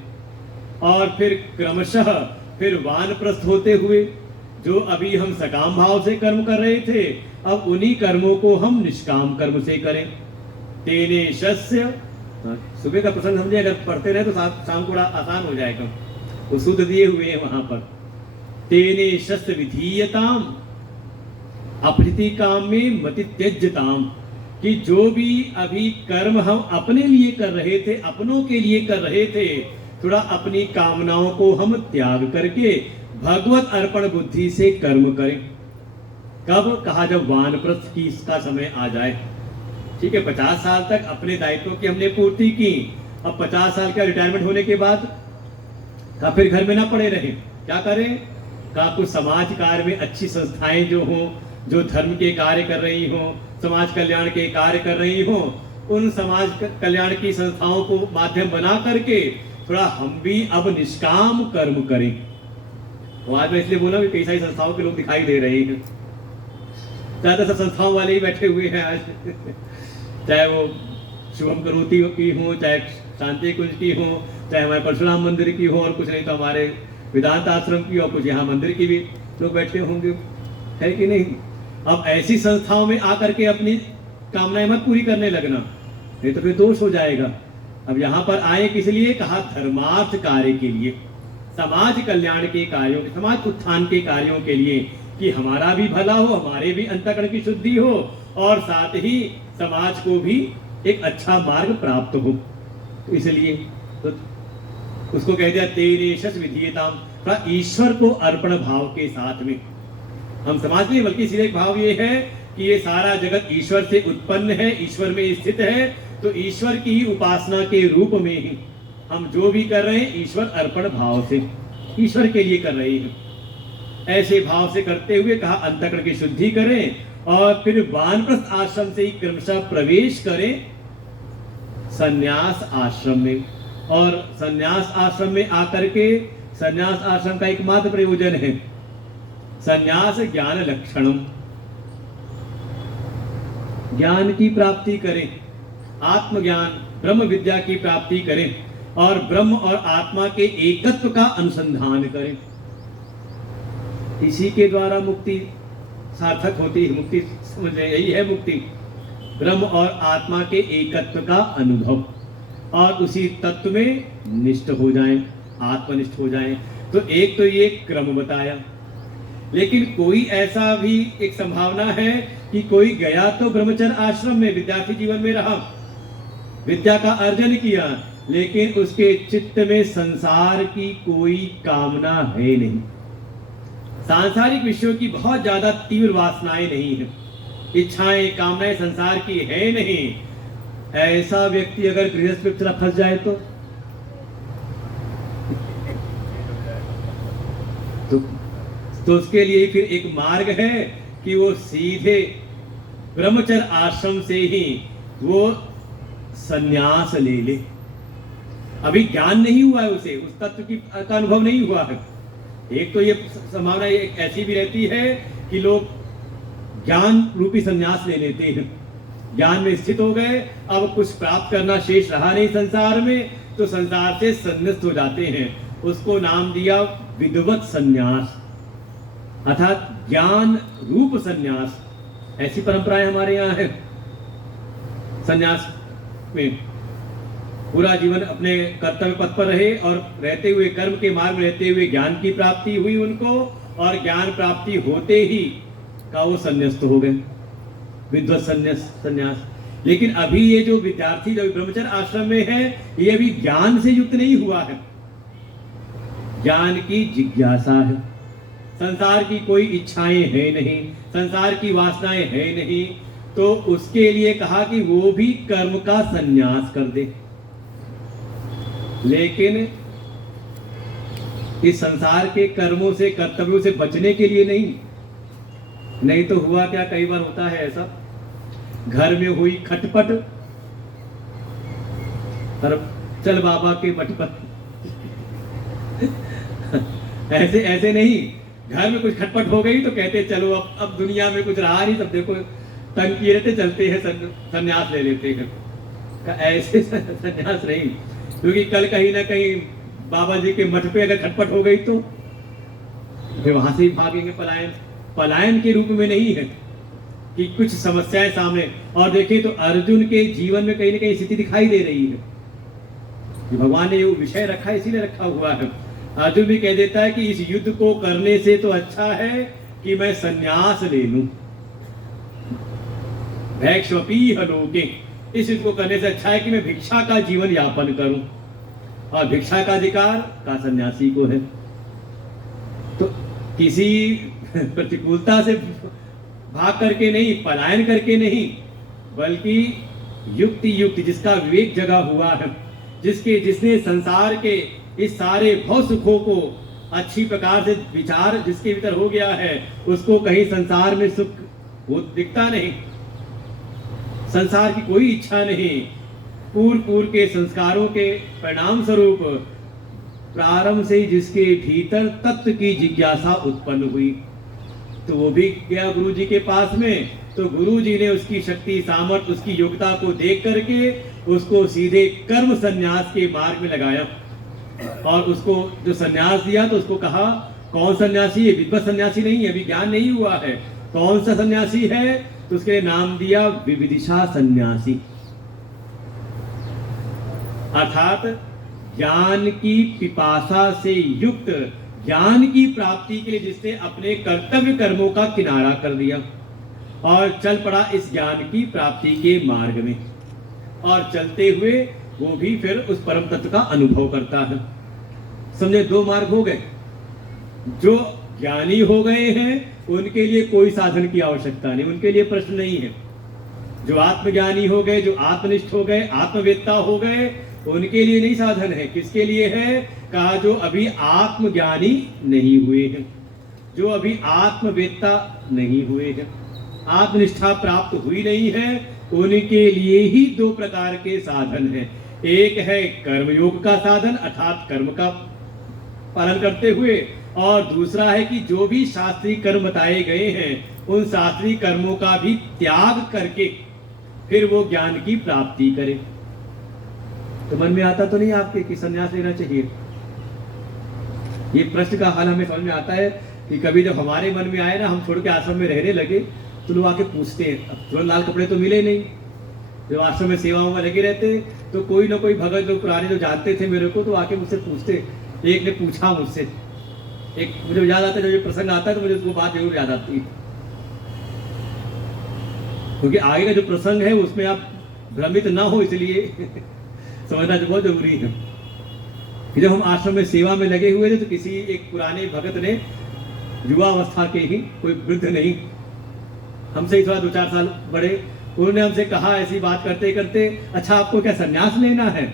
और फिर क्रमशः फिर वानप्रस्थ होते हुए जो अभी हम सकाम भाव से कर्म कर रहे थे, अब उन्हीं कर्मों को हम निष्काम कर्म से करें। तेने शस्य, सुबह का प्रसंग समझे, अगर पढ़ते रहे तो शाम को आसान हो जाएगा, वो सूत्र दिए हुए हैं वहां पर। तेने शस्य विधीयताम अपृति काम में मति त्यज्यताम, कि जो भी अभी कर्म हम अपने लिए कर रहे थे, अपनों के लिए कर रहे थे, थोड़ा अपनी कामनाओं को हम त्याग करके भगवत अर्पण बुद्धि से कर्म करें। कब कहा? जब वानप्रस्थ की इसका समय आ जाए। ठीक है, 50 साल तक अपने दायित्वों की हमने पूर्ति की, अब 50 साल का रिटायरमेंट होने के बाद का फिर घर में ना पड़े रहे, क्या करें? का कुछ समाज कार्य में अच्छी संस्थाएं जो हों, जो धर्म के कार्य कर रही हों, समाज कल्याण के कार्य कर रही हों, उन समाज कल्याण की संस्थाओं को माध्यम बना करके थोड़ा हम भी अब निष्काम कर्म करें। तो आज मैं इसलिए बोला कि कई सारी संस्थाओं के लोग दिखाई दे रहे हैं, ज्यादा सब संस्थाओं वाले ही बैठे हुए हैं आज चाहे वो शुभम करोती की हो, चाहे शांति कुंज की हो, चाहे हमारे परशुराम मंदिर की हो, और कुछ नहीं तो हमारे वेदांत आश्रम की, और कुछ यहाँ मंदिर की भी लोग बैठे होंगे, है कि नहीं? अब ऐसी संस्थाओं में आकर के अपनी कामनाएं मत पूरी करने लगना, नहीं तो फिर दोष हो जाएगा। अब यहाँ पर आए किस लिए? कहा धर्मार्थ कार्य के लिए, समाज कल्याण के कार्यों, समाज उत्थान के कार्यों के लिए, कि हमारा भी भला हो, हमारे भी अंतःकरण की शुद्धि हो, और साथ ही समाज को भी एक अच्छा मार्ग प्राप्त हो। तो इसलिए तो उसको कह दिया तेरे शस विधीयताम, ईश्वर को अर्पण भाव के साथ में हम समाज नहीं, बल्कि सीधे भाव ये है कि ये सारा जगत ईश्वर से उत्पन्न है, ईश्वर में स्थित है, तो ईश्वर की उपासना के रूप में ही हम जो भी कर रहे हैं ईश्वर अर्पण भाव से, ईश्वर के लिए कर रहे हैं। ऐसे भाव से करते हुए कहा अंतःकरण की शुद्धि करें, और फिर वानप्रस्थ आश्रम से ही क्रमशः प्रवेश करें संन्यास आश्रम में। और संन्यास आश्रम में आकर के, संन्यास आश्रम का एकमात्र प्रयोजन है संन्यास ज्ञान लक्षणम, ज्ञान की प्राप्ति करें, आत्मज्ञान ब्रह्म विद्या की प्राप्ति करें, और ब्रह्म और आत्मा के एकत्व का अनुसंधान करें। इसी के द्वारा मुक्ति सार्थक होती है। मुक्ति समझे, यही है मुक्ति, ब्रह्म और आत्मा के एकत्व का अनुभव, और उसी तत्व में निष्ठ हो जाएं, आत्मनिष्ठ हो जाएं। तो एक तो ये क्रम बताया, लेकिन कोई ऐसा भी एक संभावना है कि कोई गया तो ब्रह्मचर्य आश्रम में विद्यार्थी जीवन में रहा, विद्या का अर्जन किया, लेकिन उसके चित्त में संसार की कोई कामना है नहीं, सांसारिक विषयों की बहुत ज्यादा तीव्र वासनाएं नहीं है, इच्छाएं कामनाएं संसार की है नहीं। ऐसा व्यक्ति अगर गृहस्थ में फंस जाए तो उसके लिए फिर एक मार्ग है कि वो सीधे ब्रह्मचर्य आश्रम से ही वो संन्यास ले ले। अभी ज्ञान नहीं हुआ है उसे, उस तत्व की का अनुभव नहीं हुआ है। एक तो ये संभावना एक ऐसी भी रहती है कि लोग ज्ञान रूपी संन्यास ले लेते हैं, ज्ञान में स्थित हो गए, अब कुछ प्राप्त करना शेष रहा नहीं संसार में, तो संसार से संन्यास्त हो जाते हैं। उसको नाम दिया विद्वत संन्यास, अर्थात ज्ञान रूप संन्यास। ऐसी परंपराएं हमारे यहाँ है। संन्यास में पूरा जीवन अपने कर्तव्य पथ पर रहे, और रहते हुए कर्म के मार्ग में रहते हुए ज्ञान की प्राप्ति हुई उनको, और ज्ञान प्राप्ति होते ही का वो संन्यास्त हो गए, विद्वत संन्यास। लेकिन अभी ये जो विद्यार्थी जो ब्रह्मचर्य आश्रम में है, ये अभी ज्ञान से युक्त नहीं हुआ है, ज्ञान की जिज्ञासा है, संसार की कोई इच्छाएं है नहीं, संसार की वासनाएं है नहीं, तो उसके लिए कहा कि वो भी कर्म का संन्यास कर दे। लेकिन इस संसार के कर्मों से, कर्तव्यों से बचने के लिए नहीं तो हुआ क्या, कई बार होता है ऐसा, घर में हुई खटपट और चल बाबा के मठ पर ऐसे नहीं, घर में कुछ खटपट हो गई तो कहते चलो अब दुनिया में कुछ रहा नहीं, सब देखो तंग किए रहते, चलते हैं संन्यास ले लेते हैं। ऐसे संन्यास नहीं, क्योंकि कल कहीं ना कहीं बाबा जी के मठ पे अगर खटपट हो गई तो फिर वहां से ही भागेंगे। पलायन के रूप में नहीं है कि कुछ समस्याएं सामने। और देखिए तो अर्जुन के जीवन में कहीं ना कहीं स्थिति दिखाई दे रही है, भगवान ने ये विषय रखा है, इसीलिए रखा हुआ है। अर्जुन भी कह देता है कि इस युद्ध को करने से तो अच्छा है कि मैं संन्यास ले लूं। भैक्ष्वपीह लोके, इस युद्ध को करने से अच्छा है कि मैं भिक्षा का जीवन यापन करूं, और भिक्षा का अधिकार का सन्यासी को है। तो किसी प्रतिकूलता से भाग करके नहीं, पलायन करके नहीं, बल्कि युक्ति युक्त जिसका विवेक जगा हुआ है, जिसने संसार के इस सारे भव सुखों को अच्छी प्रकार से विचार जिसके भीतर हो गया है, उसको कहीं संसार में सुख वो दिखता नहीं, संसार की कोई इच्छा नहीं। पूर्व के संस्कारों के परिणाम स्वरूप प्रारंभ से ही जिसके भीतर तत्व की जिज्ञासा उत्पन्न हुई, तो वो भी गया गुरु जी के पास में। तो गुरु जी ने उसकी शक्ति, सामर्थ्य, उसकी योग्यता को देख करके उसको सीधे कर्म संन्यास के मार्ग में लगाया, और उसको जो संन्यास दिया तो उसको कहा कौन सन्यासी है, विद्वत सन्यासी नहीं है, अभी ज्ञान नहीं हुआ है, कौन सा सन्यासी है, तो उसके नाम दिया विविदिशा सन्यासी, अर्थात ज्ञान की पिपासा से युक्त, ज्ञान की प्राप्ति के लिए जिसने अपने कर्तव्य कर्मों का किनारा कर दिया और चल पड़ा इस ज्ञान की प्राप्ति के मार्ग में, और चलते हुए वो भी फिर उस परम तत्व का अनुभव करता है। समझे, दो मार्ग हो गए। जो ज्ञानी हो गए हैं उनके लिए कोई साधन की आवश्यकता नहीं, उनके लिए प्रश्न नहीं है। जो आत्मज्ञानी हो गए, जो आत्मनिष्ठ हो गए, आत्मवेत्ता हो गए, उनके लिए नहीं साधन है। किसके लिए है? कहा जो अभी आत्मज्ञानी नहीं हुए हैं, जो अभी आत्मवेत्ता नहीं हुए हैं, आत्मनिष्ठा प्राप्त हुई नहीं है, उनके लिए ही दो प्रकार के साधन हैं। एक है कर्मयोग का साधन अर्थात कर्म का पालन करते हुए, और दूसरा है कि जो भी शास्त्रीय कर्म बताए गए हैं उन शास्त्रीय कर्मों का भी त्याग करके फिर वो ज्ञान की प्राप्ति करे। तो मन में आता तो नहीं आपके कि संन्यास लेना चाहिए? ये प्रश्न का हल हमें समझ में आता है कि कभी जब हमारे मन में आए ना, हम छोड़ के आश्रम में रहने लगे, तो लोग आके पूछते हैं। अब तुरंत लाल कपड़े तो मिले नहीं, जब आश्रम में सेवाओं में लगे रहते तो कोई ना कोई भगत जो पुराने जो जानते थे मेरे को, तो आके मुझसे पूछते। एक ने पूछा मुझसे, एक मुझे याद आता है, जब ये प्रसंग आता है तो मुझे उसको बात जरूर याद आती है, क्योंकि आगे का जो प्रसंग है उसमें आप भ्रमित ना हो, इसलिए समझना जो बहुत जरूरी है कि जब हम आश्रम में सेवा में लगे हुए थे तो किसी एक पुराने भगत ने, युवा अवस्था के ही, कोई वृद्ध नहीं, हमसे ही थोड़ा 2-4 साल बड़े, उन्होंने हमसे कहा ऐसी बात करते करते, अच्छा आपको क्या संन्यास लेना है?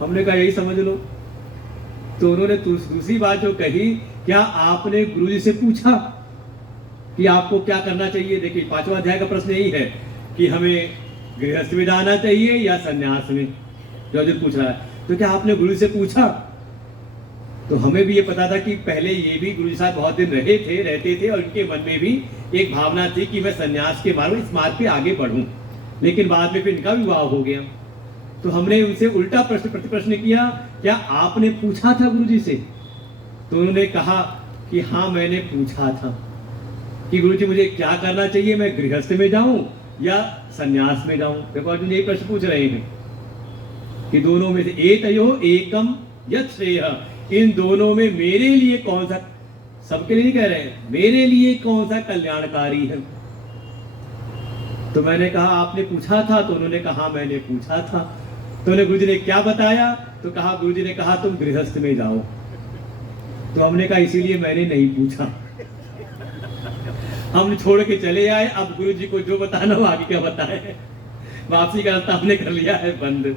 हमने कहा यही समझ लो। तो उन्होंने दूसरी बात जो कही, क्या आपने गुरुजी से पूछा कि आपको क्या करना चाहिए? देखिए 5वां अध्याय का प्रश्न यही है कि हमें गृहस्थ में जाना चाहिए या संन्यास में, जो अर्जुन पूछ रहा है। तो क्या आपने गुरु से पूछा? तो हमें भी ये पता था कि पहले ये भी गुरु जी साहब बहुत दिन रहते थे और इनके मन में भी एक भावना थी कि मैं संन्यास के मार्ग, इस मार्ग पे आगे बढ़ूं, लेकिन बाद में फिर इनका विवाह हो गया। तो हमने उनसे उल्टा प्रश्न प्रतिप्रश्न किया, क्या आपने पूछा था गुरुजी से? तो उन्होंने कहा कि हाँ मैंने पूछा था कि गुरुजी मुझे क्या करना चाहिए, मैं गृहस्थ में जाऊं या संन्यास में जाऊं? देखो अर्जुन यही प्रश्न पूछ रहे हैं कि दोनों में से एतयो एकम यत् श्रेयः, इन दोनों में मेरे लिए कौन सा, सबके लिए नहीं कह रहे हैं, मेरे लिए कौन सा कल्याणकारी है? तो मैंने कहा आपने पूछा था? तो उन्होंने कहा मैंने पूछा था। तो उन्हें गुरुजी ने क्या बताया? तो कहा गुरुजी ने कहा तुम गृहस्थ में जाओ। तो हमने कहा इसीलिए मैंने नहीं पूछा, हम छोड़ के चले आए। अब गुरुजी को जो बताना हो आगे क्या बताए, वापसी का रास्ता हमने कर लिया है बंद।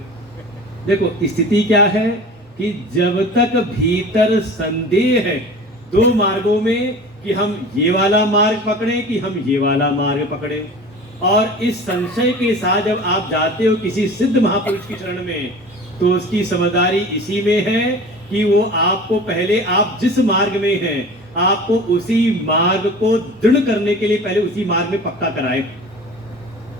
देखो स्थिति क्या है कि जब तक भीतर संदेह है दो मार्गों में कि हम ये वाला मार्ग पकड़ें कि हम ये वाला मार्ग पकड़ें, और इस संशय के साथ जब आप जाते हो किसी सिद्ध महापुरुष की शरण में, तो उसकी समझदारी इसी में है कि वो आपको पहले, आप जिस मार्ग में हैं, आपको उसी मार्ग को दृढ़ करने के लिए पहले उसी मार्ग में पक्का कराए।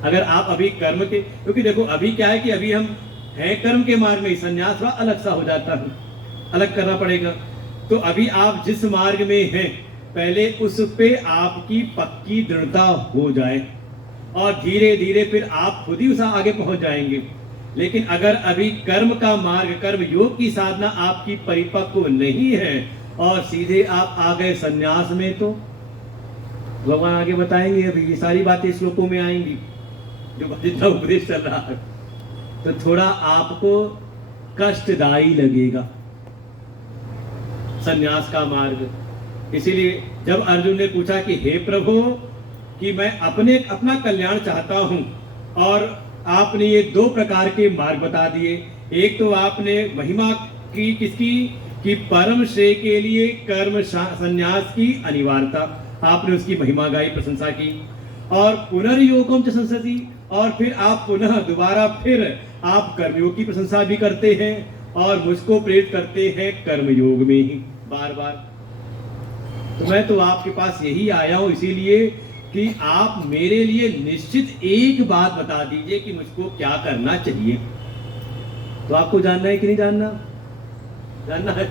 अगर आप अभी कर्म के, क्योंकि देखो अभी क्या है कि अभी हम हैं कर्म के मार्ग में, संन्यास थोड़ा अलग सा हो जाता है, अलग करना पड़ेगा। तो अभी आप जिस मार्ग में हैं पहले उस पे आपकी पक्की दृढ़ता हो जाए, और धीरे धीरे फिर आप खुद ही उस आगे पहुंच जाएंगे। लेकिन अगर अभी कर्म का मार्ग, कर्म योग की साधना आपकी परिपक्व नहीं है और सीधे आप आ गए संन्यास में, तो भगवान आगे बताएंगे, अभी ये सारी बातें श्लोकों में आएंगी जो जितना उपदेश चल रहा है, तो थोड़ा आपको कष्टदायी लगेगा सन्यास का मार्ग। इसीलिए जब अर्जुन ने पूछा कि हे प्रभु, कि मैं अपना कल्याण चाहता हूं, और आपने ये दो प्रकार के मार्ग बता दिए। एक तो आपने महिमा की किसकी, कि परम श्रेय के लिए कर्म संन्यास की अनिवार्यता, आपने उसकी महिमा गाई, प्रशंसा की। और पुनर्योगम च संसति, और फिर आप पुनः दोबारा फिर आप कर्मयोग की प्रशंसा भी करते हैं और मुझको प्रेरित करते हैं कर्मयोग में ही बार बार। तो मैं तो आपके पास यही आया हूं इसीलिए कि आप मेरे लिए निश्चित एक बात बता दीजिए कि मुझको क्या करना चाहिए। तो आपको जानना है कि नहीं जानना? जानना है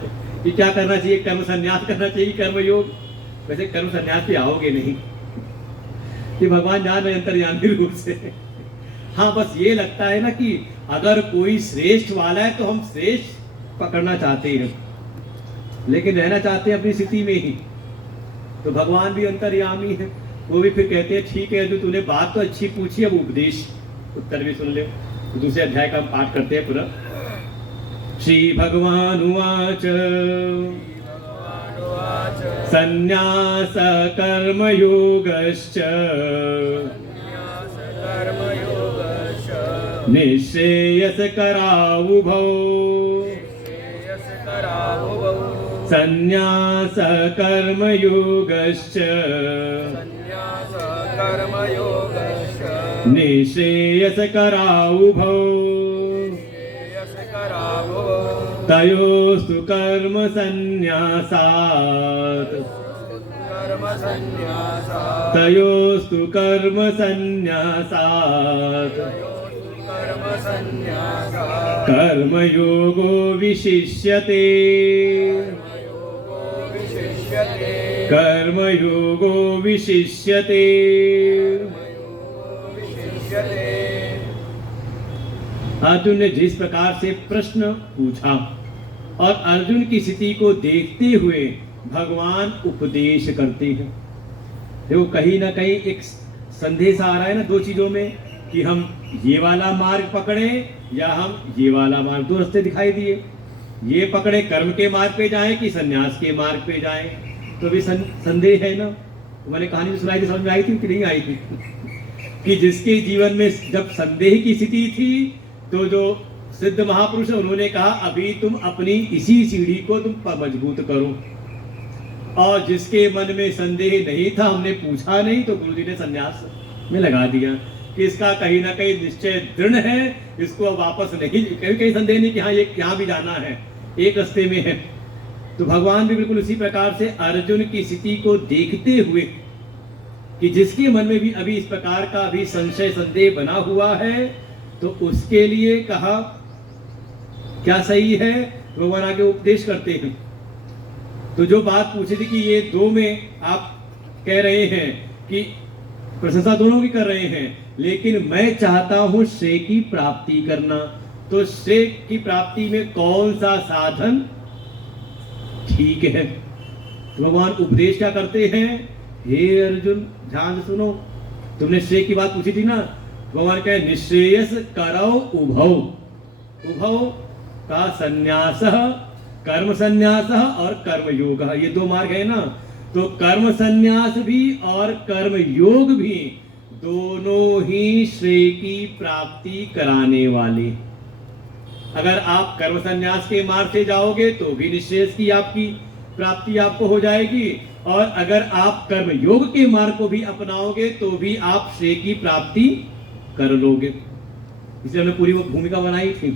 कि क्या करना चाहिए? कर्म संन्यास करना चाहिए, कर्मयोग। वैसे कर्म संन्यास पे आओगे नहीं कि भगवान जान रहे अंतर्यामी रूप से। हाँ, बस ये लगता है ना कि अगर कोई श्रेष्ठ वाला है तो हम श्रेष्ठ पकड़ना चाहते हैं, लेकिन रहना चाहते हैं अपनी स्थिति में ही। तो भगवान भी अंतर्यामी है, वो भी फिर कहते हैं ठीक है, जो तूने बात तो अच्छी पूछी, अब उपदेश उत्तर भी सुन ले। तो दूसरे अध्याय का हम पाठ करते हैं पूरा। श्री भगवान उवाच संन्यास कर्मयोगश्च निःश्रेयसकरावुभौ संन्यास कर्मयोगश्च निःश्रेयसकरावुभौ तयोस्तु कर्म संन्यासात् तयोस्तु कर्म संन्यासात् कर्मयोगो विशिष्यते कर्मयोगो विशिष्यते। अर्जुन ने जिस प्रकार से प्रश्न पूछा और अर्जुन की स्थिति को देखते हुए भगवान उपदेश करते हैं। देखो कहीं ना कहीं एक संदेश आ रहा है ना दो चीजों में, कि हम ये वाला मार्ग पकड़े या हम ये वाला मार्ग। दो रास्ते दिखाई दिए, ये पकड़े कर्म के मार्ग पे जाएं कि सन्यास के मार्ग पे जाएं। तो भी संदेह है ना। मैंने कहानी तो सुनाई थी, समझ में आई थी कि नहीं आई थी? कि जिसके जीवन में जब संदेह की स्थिति थी तो जो सिद्ध महापुरुष है उन्होंने कहा अभी तुम अपनी इसी सीढ़ी को तुम मजबूत करो। और जिसके मन में संदेह नहीं था, हमने पूछा नहीं, तो गुरुजी ने सन्यास में लगा दिया कि इसका कहीं ना कहीं निश्चय दृढ़ है, इसको अब वापस नहीं, कहीं संदेह नहीं कि हाँ ये यहाँ भी जाना है, एक रास्ते में है। तो भगवान भी बिल्कुल उसी प्रकार से अर्जुन की स्थिति को देखते हुए कि जिसके मन में भी अभी इस प्रकार का अभी संशय संदेह बना हुआ है, तो उसके लिए कहा क्या सही है, भगवान आगे उपदेश करते हैं। तो जो बात पूछी थी कि ये दो में आप कह रहे हैं कि प्रशंसा दोनों की कर रहे हैं, लेकिन मैं चाहता हूं श्रेय की प्राप्ति करना। तो श्रेय की प्राप्ति में कौन सा साधन ठीक है? तो भगवान उपदेश क्या करते हैं, हे अर्जुन ध्यान से सुनो, तुमने श्रेय की बात पूछी थी ना, भगवान कहे निःश्रेयस करौ उभौ। उभौ का संन्यास, कर्म संन्यास और कर्म योग, ये दो मार्ग है ना। तो कर्म संन्यास भी और कर्म योग भी दोनों ही श्रेय की प्राप्ति कराने वाले। अगर आप कर्म संन्यास के मार्ग से जाओगे तो भी निःश्रेयस की आपकी प्राप्ति आपको हो जाएगी, और अगर आप कर्म योग के मार्ग को भी अपनाओगे तो भी आप श्रेय की प्राप्ति कर लोगे। इसलिए हमने पूरी वो भूमिका बनाई थी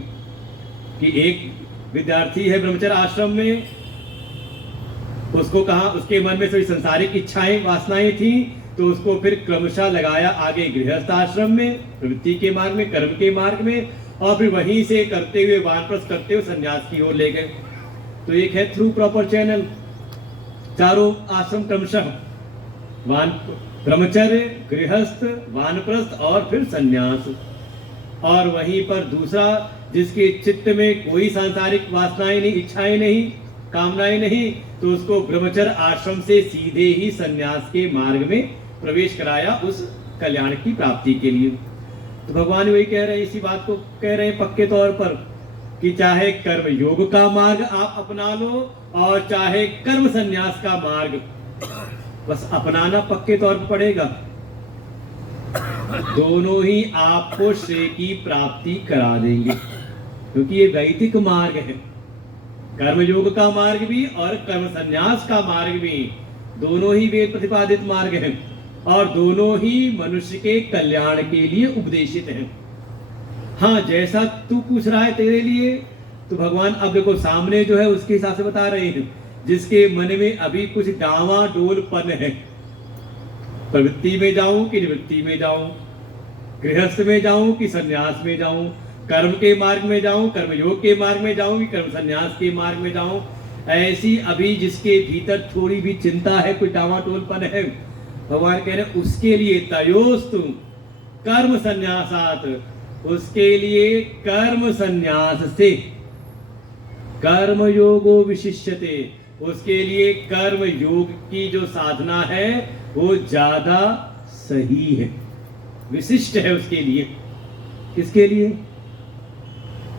कि एक विद्यार्थी है ब्रह्मचर्य आश्रम में, उसको कहा उसके मन में सभी संसारिक इच्छाएं वासनाएं थी, तो उसको फिर क्रमशः लगाया आगे गृहस्थ आश्रम में, प्रवृत्ति के मार्ग में, कर्म के मार्ग में, और फिर वहीं से करते हुए वानप्रस्थ करते हुए संन्यास की ओर ले गए। तो एक है थ्रू प्रॉपर चैनल, चारों आश्रम क्रमशः ब्रह्मचर्य, गृहस्थ, वानप्रस्थ और फिर संन्यास। और वहीं पर दूसरा जिसके चित्त में कोई सांसारिक वासनाएं नहीं, इच्छाएं नहीं, कामनाएं नहीं, तो उसको ब्रह्मचर्य आश्रम से सीधे ही संन्यास के मार्ग में प्रवेश कराया उस कल्याण की प्राप्ति के लिए। तो भगवान वही कह रहे हैं, इसी बात को कह रहे हैं पक्के तौर पर कि चाहे कर्म योग का मार्ग आप अपना लो और चाहे कर्म संन्यास का मार्ग, बस अपनाना पक्के तौर पर पड़ेगा। दोनों ही आपको श्रेय की प्राप्ति करा देंगे, क्योंकि ये वैदिक मार्ग है। कर्म योग का मार्ग भी और कर्म संन्यास का मार्ग भी, दोनों ही वेद प्रतिपादित मार्ग हैं और दोनों ही मनुष्य के कल्याण के लिए उपदेशित हैं। हाँ, जैसा तू पूछ रहा है तेरे लिए, तो भगवान अब देखो सामने जो है उसके हिसाब से बता रहे हैं। जिसके मन में अभी कुछ डावाडोलपन है, प्रवृत्ति में जाऊं कि निवृत्ति में जाऊं, गृहस्थ में जाऊं कि संन्यास में जाऊं, कर्म के मार्ग में जाऊं, कर्म योग के मार्ग में जाऊं कि कर्म संन्यास के मार्ग में जाऊं, ऐसी अभी जिसके भीतर थोड़ी भी चिंता है, कोई डावाडोलपन है, भगवान कह रहे उसके लिए तयोस्तु कर्म संन्यासात, उसके लिए कर्म संन्यास से, कर्म योगो विशिष्यते, उसके लिए कर्म योग की जो साधना है वो ज्यादा सही है, विशिष्ट है उसके लिए। किसके लिए?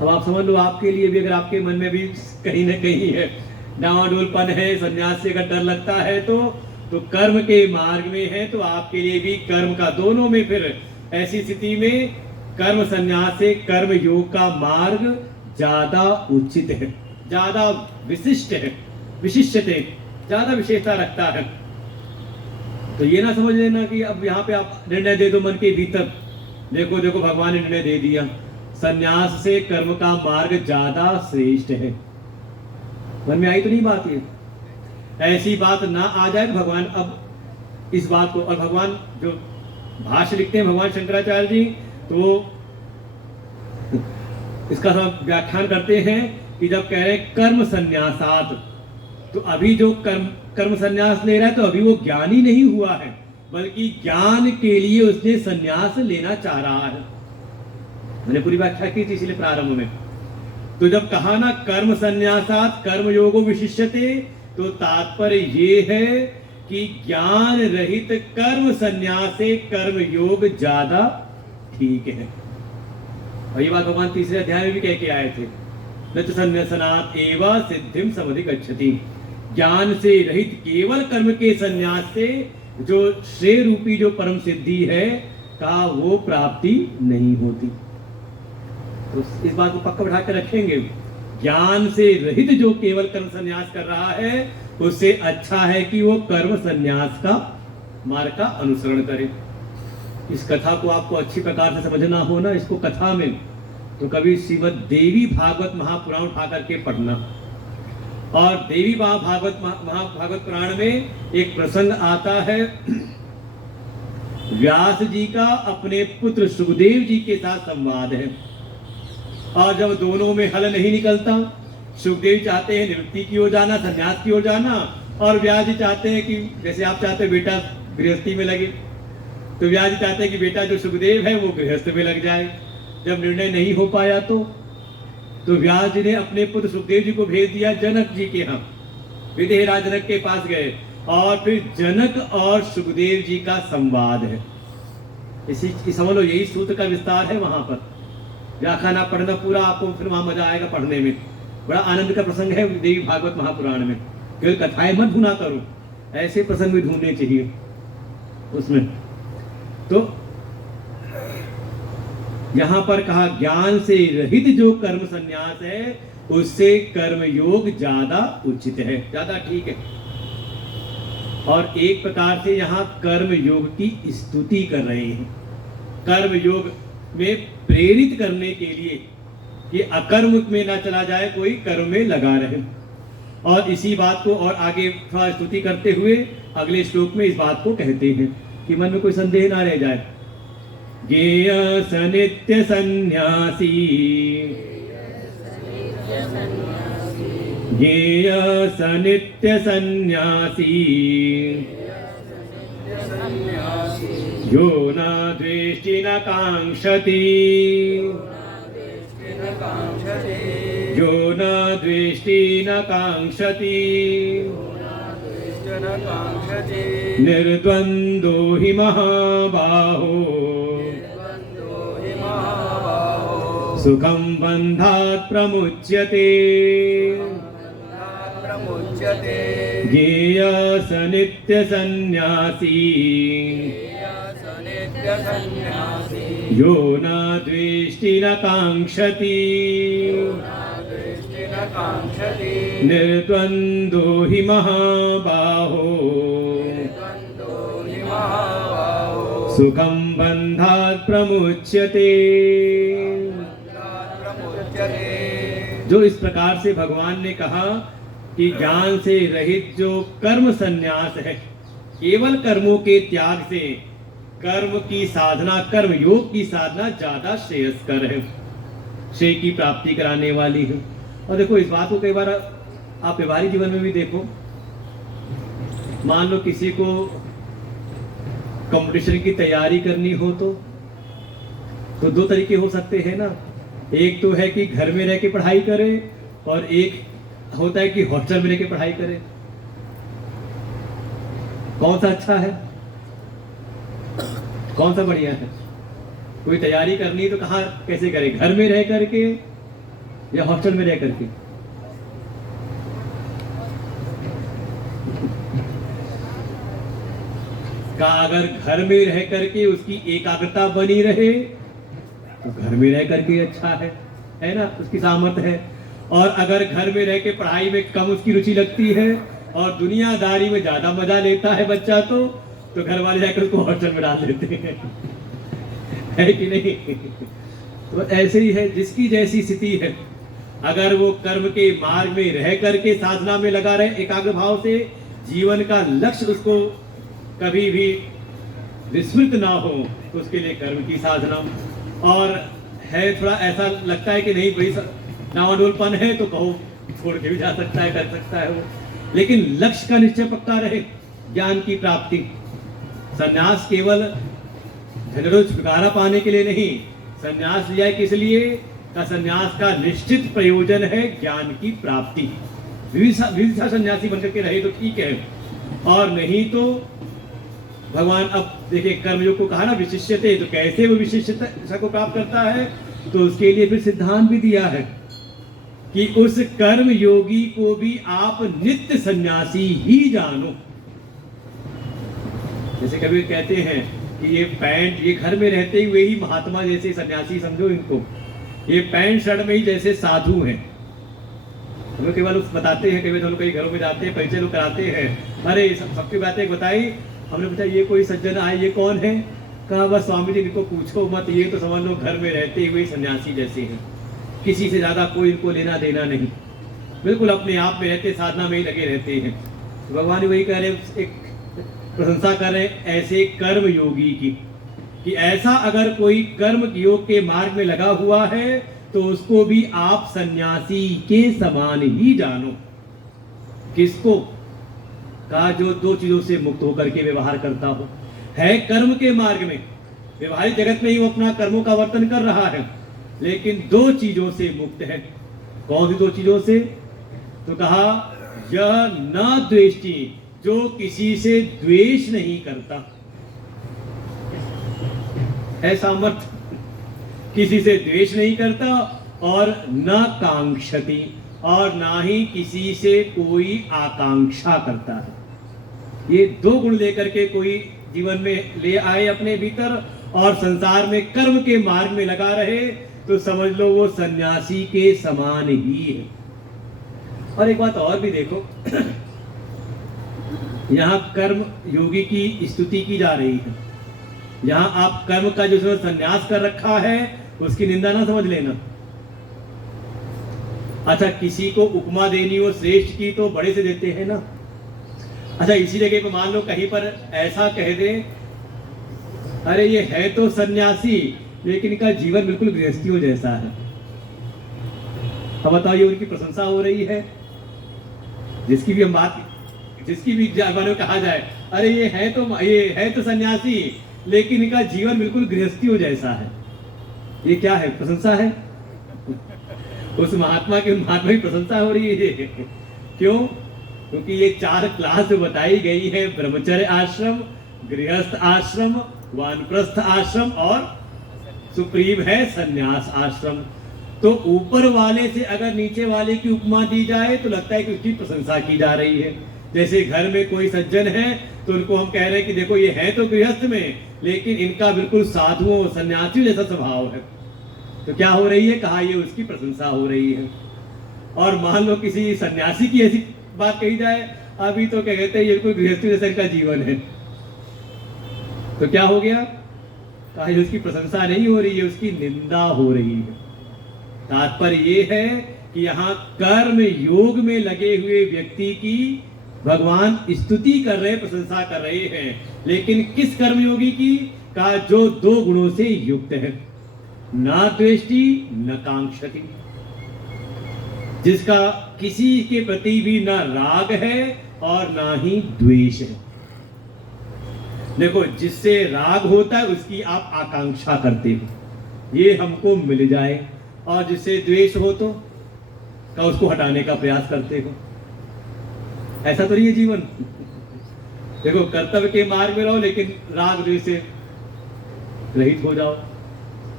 अब आप समझ लो, आपके लिए भी, अगर आपके मन में भी कहीं ना कहीं है डावाडोलपन है, संन्यास से अगर डर लगता है तो कर्म के मार्ग में है, तो आपके लिए भी कर्म का, दोनों में फिर ऐसी स्थिति में कर्म संन्यास से कर्म योग का मार्ग ज्यादा उचित है, ज्यादा विशिष्ट है, विशिष्टते, ज्यादा विशेषता रखता है। तो ये ना समझ लेना कि अब यहाँ पे आप निर्णय दे दो मन के भीतर, देखो देखो भगवान ने निर्णय दे दिया, संन्यास से कर्म का मार्ग ज्यादा श्रेष्ठ है। मन में आई तो नहीं बात? ये ऐसी बात ना आ जाए तो भगवान अब इस बात को, और भगवान जो भाष्य लिखते हैं भगवान शंकराचार्य जी, तो इसका सब व्याख्यान करते हैं कि जब कह रहे कर्म संन्यासात, तो अभी जो कर्म संन्यास ले रहा है तो अभी वो ज्ञानी नहीं हुआ है, बल्कि ज्ञान के लिए उसने संन्यास लेना चाह रहा है। मैंने पूरी व्याख्या की थी इसलिए प्रारंभ में। तो जब कहा ना कर्म संन्यासात कर्म योगो विशिष्यते, तो तात्पर्य ये है कि ज्ञान रहित कर्म संन्यास से कर्म योग ज्यादा ठीक है। और ये बात भगवान तीसरे अध्याय में भी कह के आए थे, न तो संन्यासनात् एव सिद्धिम समधिगच्छति, ज्ञान से रहित केवल कर्म के संन्यास से जो श्रेय रूपी जो परम सिद्धि है का वो प्राप्ति नहीं होती। तो इस बात को पक्का बैठा कर रखेंगे, ज्ञान से रहित जो केवल कर्म संन्यास कर रहा है उससे अच्छा है कि वो कर्म संन्यास का मार्ग का अनुसरण करे। इस कथा को आपको अच्छी प्रकार से समझना हो ना, इसको कथा में, तो कभी श्रीमद् देवी भागवत महापुराण उठा करके पढ़ना। और देवी भागवत महाभागवत पुराण में एक प्रसंग आता है, व्यास जी का अपने पुत्र सुखदेव जी के साथ संवाद है। और जब दोनों में हल नहीं निकलता, सुखदेव चाहते हैं निवृत्ति की ओर जाना, संन्यास की ओर जाना, और व्यास जी चाहते हैं कि जैसे आप चाहते हैं बेटा गृहस्थी में लगे, तो व्यास जी चाहते हैं कि बेटा जो सुखदेव है वो गृहस्थ में लग जाए। जब निर्णय नहीं हो पाया तो व्यास जी ने अपने पुत्र सुखदेव जी को भेज दिया जनक जी के यहाँ, विदेहराज जनक के पास गए, और फिर जनक और सुखदेव जी का संवाद है। इसी समझ लो, यही सूत्र का विस्तार है। वहां पर व्याख्यान आप पढ़ना पूरा, आपको फिर वहां मजा आएगा पढ़ने में। बड़ा आनंद का प्रसंग है देवी भागवत महापुराण में। केवल कथाएं मत ढूंढा करो, ऐसे प्रसंग भी ढूंढने चाहिए उसमें। तो यहां पर कहा ज्ञान से रहित जो कर्म संन्यास है उससे कर्म योग ज्यादा उचित है, ज्यादा ठीक है। और एक प्रकार से यहां कर्म योग की स्तुति कर रहे हैं, कर्म योग में प्रेरित करने के लिए कि अकर्म में ना चला जाए, कोई कर्म में लगा रहे। और इसी बात को और आगे थोड़ा स्तुति करते हुए अगले श्लोक में इस बात को कहते हैं कि मन में कोई संदेह ना रह जाए। ज्ञेय स नित्य सन्यासी, ज्ञेय स नित्य सन्यासी, यो न द्वेष्टि न कांक्षति, यो न द्वेष्टि न कांक्षति, निर्द्वन्द्वो हि महाबाहो, सुखम बंधात् प्रमुच्यते ज्ञेय स नित्य सन्न्यासी यो न द्वेष्टि न कांक्षति निर्द्वन्द्वो हि महाबाहो सुखम बंधात् प्रमुच्यते। जो इस प्रकार से भगवान ने कहा कि ज्ञान से रहित जो कर्म संन्यास है, केवल कर्मों के त्याग से कर्म की साधना, कर्म योग की साधना ज्यादा श्रेयस्कर है, श्रेय की प्राप्ति कराने वाली है। और देखो इस बात को कई बार आप व्यवहारिक जीवन में भी देखो, मान लो किसी को कंपटीशन की तैयारी करनी हो तो दो तरीके हो सकते हैं ना। एक तो है कि घर में रह के पढ़ाई करे और एक होता है कि हॉस्टल में रह के पढ़ाई करे। कौन सा अच्छा है, कौन सा बढ़िया है? कोई तैयारी करनी तो कहाँ कैसे करे, घर में रह करके या हॉस्टल में रह करके? का अगर घर में रह करके उसकी एकाग्रता बनी रहे तो घर में रह करके अच्छा है ना, उसकी सामर्थ्य है। और अगर घर में रह के पढ़ाई में कम उसकी रुचि लगती है और दुनियादारी में ज्यादा मजा लेता है बच्चा, तो घर वाले जाकर उसको हॉस्टल में डाल देते हैं, है कि नहीं? तो ऐसे ही है, जिसकी जैसी स्थिति है। अगर वो कर्म के मार्ग में रह करके साधना में लगा रहे एकाग्र भाव से, जीवन का लक्ष्य उसको कभी भी विस्मृत ना हो, तो उसके लिए कर्म की साधना। और है थोड़ा ऐसा लगता है कि नहीं भाई नावाडोलपन है तो कहो छोड़ के भी जा सकता है, कर सकता है वो, लेकिन लक्ष्य का निश्चय पक्का रहे, ज्ञान की प्राप्ति। संन्यास केवल झगड़ों छुटकारा पाने के लिए नहीं, संन्यास लिया है किस लिए? का संन्यास का निश्चित प्रयोजन है ज्ञान की प्राप्ति। विविधा सन्यासी बनकर के रहे तो ठीक है, और नहीं तो भगवान अब देखिए कर्मयोग को कहा ना विशिष्यते, तो कैसे वो विशिष्टता को प्राप्त करता है? तो उसके लिए फिर सिद्धांत भी दिया है कि उस कर्म योगी को भी आप नित्य सन्यासी ही जानो। जैसे कभी कहते हैं कि ये पैंट, ये घर में रहते हुए ही महात्मा जैसे सन्यासी समझो इनको, ये पैंट शर्ट में ही जैसे साधु हैं। हमें केवल बताते हैं, कभी तो कई घरों में जाते हैं, परिचय लोग कराते हैं, अरे सबकी बातें बताई। हमने पूछा ये कोई सज्जन आए, ये कौन है? कहा बस स्वामी जी इनको पूछो मत, ये तो समझ लो घर में रहते हुए सन्यासी जैसे हैं, किसी से ज्यादा कोई इनको लेना देना नहीं, बिल्कुल अपने आप में रहते, साधना में ही लगे रहते हैं। तो भगवान वही कह रहे, एक प्रशंसा कर रहे ऐसे कर्म योगी की, कि ऐसा अगर कोई कर्म योग के मार्ग में लगा हुआ है तो उसको भी आप सन्यासी के समान ही जानो। किसको? का जो दो चीजों से मुक्त होकर के व्यवहार करता हो, है कर्म के मार्ग में, व्यवहारिक जगत में ही वो अपना कर्मों का वर्तन कर रहा है, लेकिन दो चीजों से मुक्त है। कौन सी दो चीजों से? तो कहा यह न द्वेष्टि, जो किसी से द्वेष नहीं करता, ऐसा मत, किसी से द्वेष नहीं करता, और न कांक्षति, और ना ही किसी से कोई आकांक्षा करता है। ये दो गुण लेकर के कोई जीवन में ले आए अपने भीतर और संसार में कर्म के मार्ग में लगा रहे, तो समझ लो वो सन्यासी के समान ही है। और एक बात और भी देखो, यहाँ कर्म योगी की स्तुति की जा रही है। यहाँ आप कर्म का जो संन्यास कर रखा है उसकी निंदा ना समझ लेना। अच्छा, किसी को उपमा देनी हो श्रेष्ठ की तो बड़े से देते हैं ना। अच्छा, इसी जगह पर मान लो कहीं पर ऐसा कह दे, अरे ये है तो सन्यासी लेकिन इनका जीवन बिल्कुल गृहस्थियों जैसा है, अब बताइए उनकी प्रशंसा हो रही है। जिसकी भी हम बात, जिसकी भी में कहा जाए, अरे ये है तो सन्यासी लेकिन इनका जीवन बिल्कुल गृहस्थियों जैसा है, ये क्या है? प्रशंसा है। उस महात्मा की महात्मा की प्रशंसा हो रही है। क्यों? क्योंकि ये 4 क्लास बताई गई है, ब्रह्मचर्य आश्रम, गृहस्थ आश्रम, वानप्रस्थ आश्रम और सुप्रीम है संन्यास आश्रम। तो ऊपर वाले से अगर नीचे वाले की उपमा दी जाए तो लगता है कि उसकी प्रशंसा की जा रही है। जैसे घर में कोई सज्जन है तो उनको हम कह रहे हैं कि देखो ये है तो गृहस्थ में, लेकिन इनका बिल्कुल साधुओं सन्यासियों जैसा स्वभाव है। तो क्या हो रही है, कहा ये उसकी प्रशंसा हो रही है। और मान लो किसी सन्यासी की ऐसी बात कही जाए, अभी तो क्या कहते हैं ये कोई गृहस्थी जैसा इनका जीवन है, तो क्या हो गया, कहा ये उसकी प्रशंसा नहीं हो रही है, उसकी निंदा हो रही है। तात्पर्य ये है कि यहाँ कर्म योग में लगे हुए व्यक्ति की भगवान स्तुति कर रहे, प्रशंसा कर रहे हैं, लेकिन किस कर्मयोगी की, कहा जो दो गुणों से युक्त है, ना द्वेष्टि न कांक्षति, जिसका किसी के प्रति भी ना राग है और ना ही द्वेष है। देखो जिससे राग होता है उसकी आप आकांक्षा करते हो, ये हमको मिल जाए, और जिससे द्वेष हो तो का उसको हटाने का प्रयास करते हो। ऐसा तो नहीं है जीवन। देखो कर्तव्य के मार्ग में रहो लेकिन राग द्वेष से रहित हो जाओ।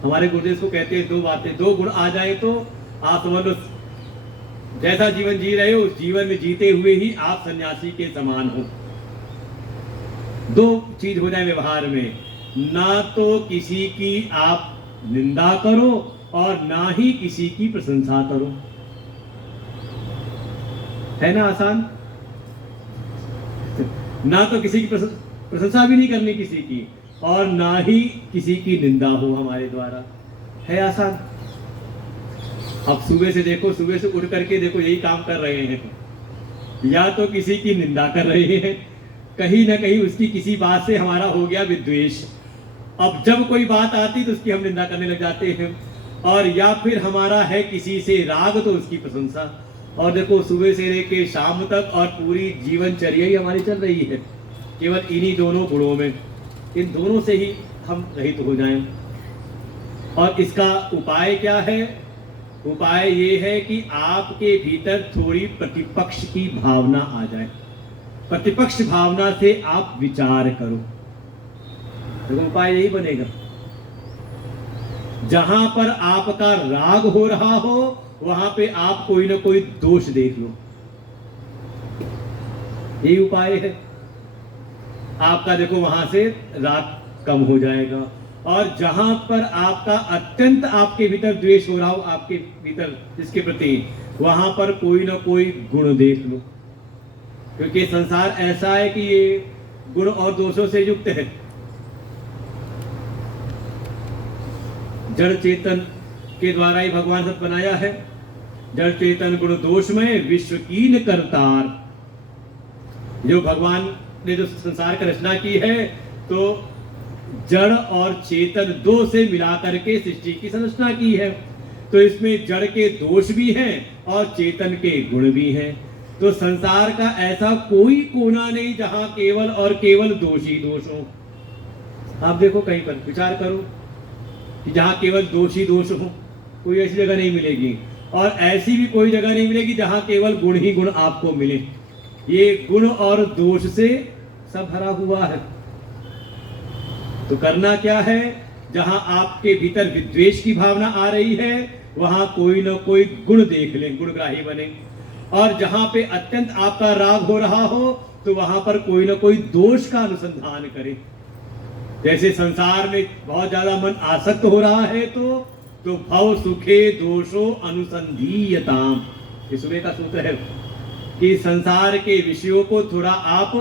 हमारे गुरुदेव को कहते हैं दो बातें, दो गुण आ जाए तो आप समझ लो जैसा जीवन जी रहे हो उस जीवन में जीते हुए ही आप सन्यासी के समान हो। दो चीज हो जाए व्यवहार में, ना तो किसी की आप निंदा करो और ना ही किसी की प्रशंसा करो। है ना आसान? ना तो किसी की प्रशंसा भी नहीं करनी किसी की, और ना ही किसी की निंदा हो हमारे द्वारा। है आसान? अब सुबह से देखो, सुबह से उठ करके देखो यही काम कर रहे हैं, या तो किसी की निंदा कर रहे हैं, कहीं ना कहीं उसकी किसी बात से हमारा हो गया विद्वेष। अब जब कोई बात आती तो उसकी हम निंदा करने लग जाते हैं, और या फिर हमारा है किसी से राग तो उसकी प्रशंसा। और देखो सुबह से लेके शाम तक और पूरी जीवनचर्या ही हमारी चल रही है केवल इन्हीं दोनों गुणों में। इन दोनों से ही हम रहित हो जाएं। और इसका उपाय क्या है? उपाय ये है कि आपके भीतर थोड़ी प्रतिपक्ष की भावना आ जाए। प्रतिपक्ष भावना से आप विचार करो, तो उपाय यही बनेगा। जहां पर आपका राग हो रहा हो वहां पे आप कोई ना कोई दोष देख लो, यही उपाय है। आपका देखो वहां से राग कम हो जाएगा। और जहां पर आपका अत्यंत आपके भीतर द्वेष हो रहा हो आपके भीतर जिसके प्रति, वहां पर कोई ना कोई गुण देख लो, क्योंकि संसार ऐसा है कि ये गुण और दोषों से युक्त है। जड़ चेतन के द्वारा ही भगवान सब बनाया है। जड़ चेतन गुण दोष में विश्व कीन करतार। जो भगवान ने जो संसार की रचना की है तो जड़ और चेतन दो से मिलाकर के सृष्टि की संरचना की है। तो इसमें जड़ के दोष भी हैं और चेतन के गुण भी हैं। तो संसार का ऐसा कोई कोना नहीं जहां केवल और केवल दोष ही दोष हो। आप देखो कहीं पर विचार करो कि जहां केवल दोष ही दोष हो, कोई ऐसी जगह नहीं मिलेगी। और ऐसी भी कोई जगह नहीं मिलेगी जहां केवल गुण ही गुण आपको मिले। ये गुण और दोष से सब भरा हुआ है। तो करना क्या है? जहां आपके भीतर विद्वेष की भावना आ रही है वहां कोई ना कोई गुण देख लें, गुणग्राही बने। और जहां पे अत्यंत आपका राग हो रहा हो तो वहां पर कोई ना कोई दोष का अनुसंधान करें। जैसे संसार में बहुत ज्यादा मन आसक्त हो रहा है तो भव सुखे दोषो अनुसंधीयताम, ये सुबह का सूत्र है कि संसार के विषयों को थोड़ा आप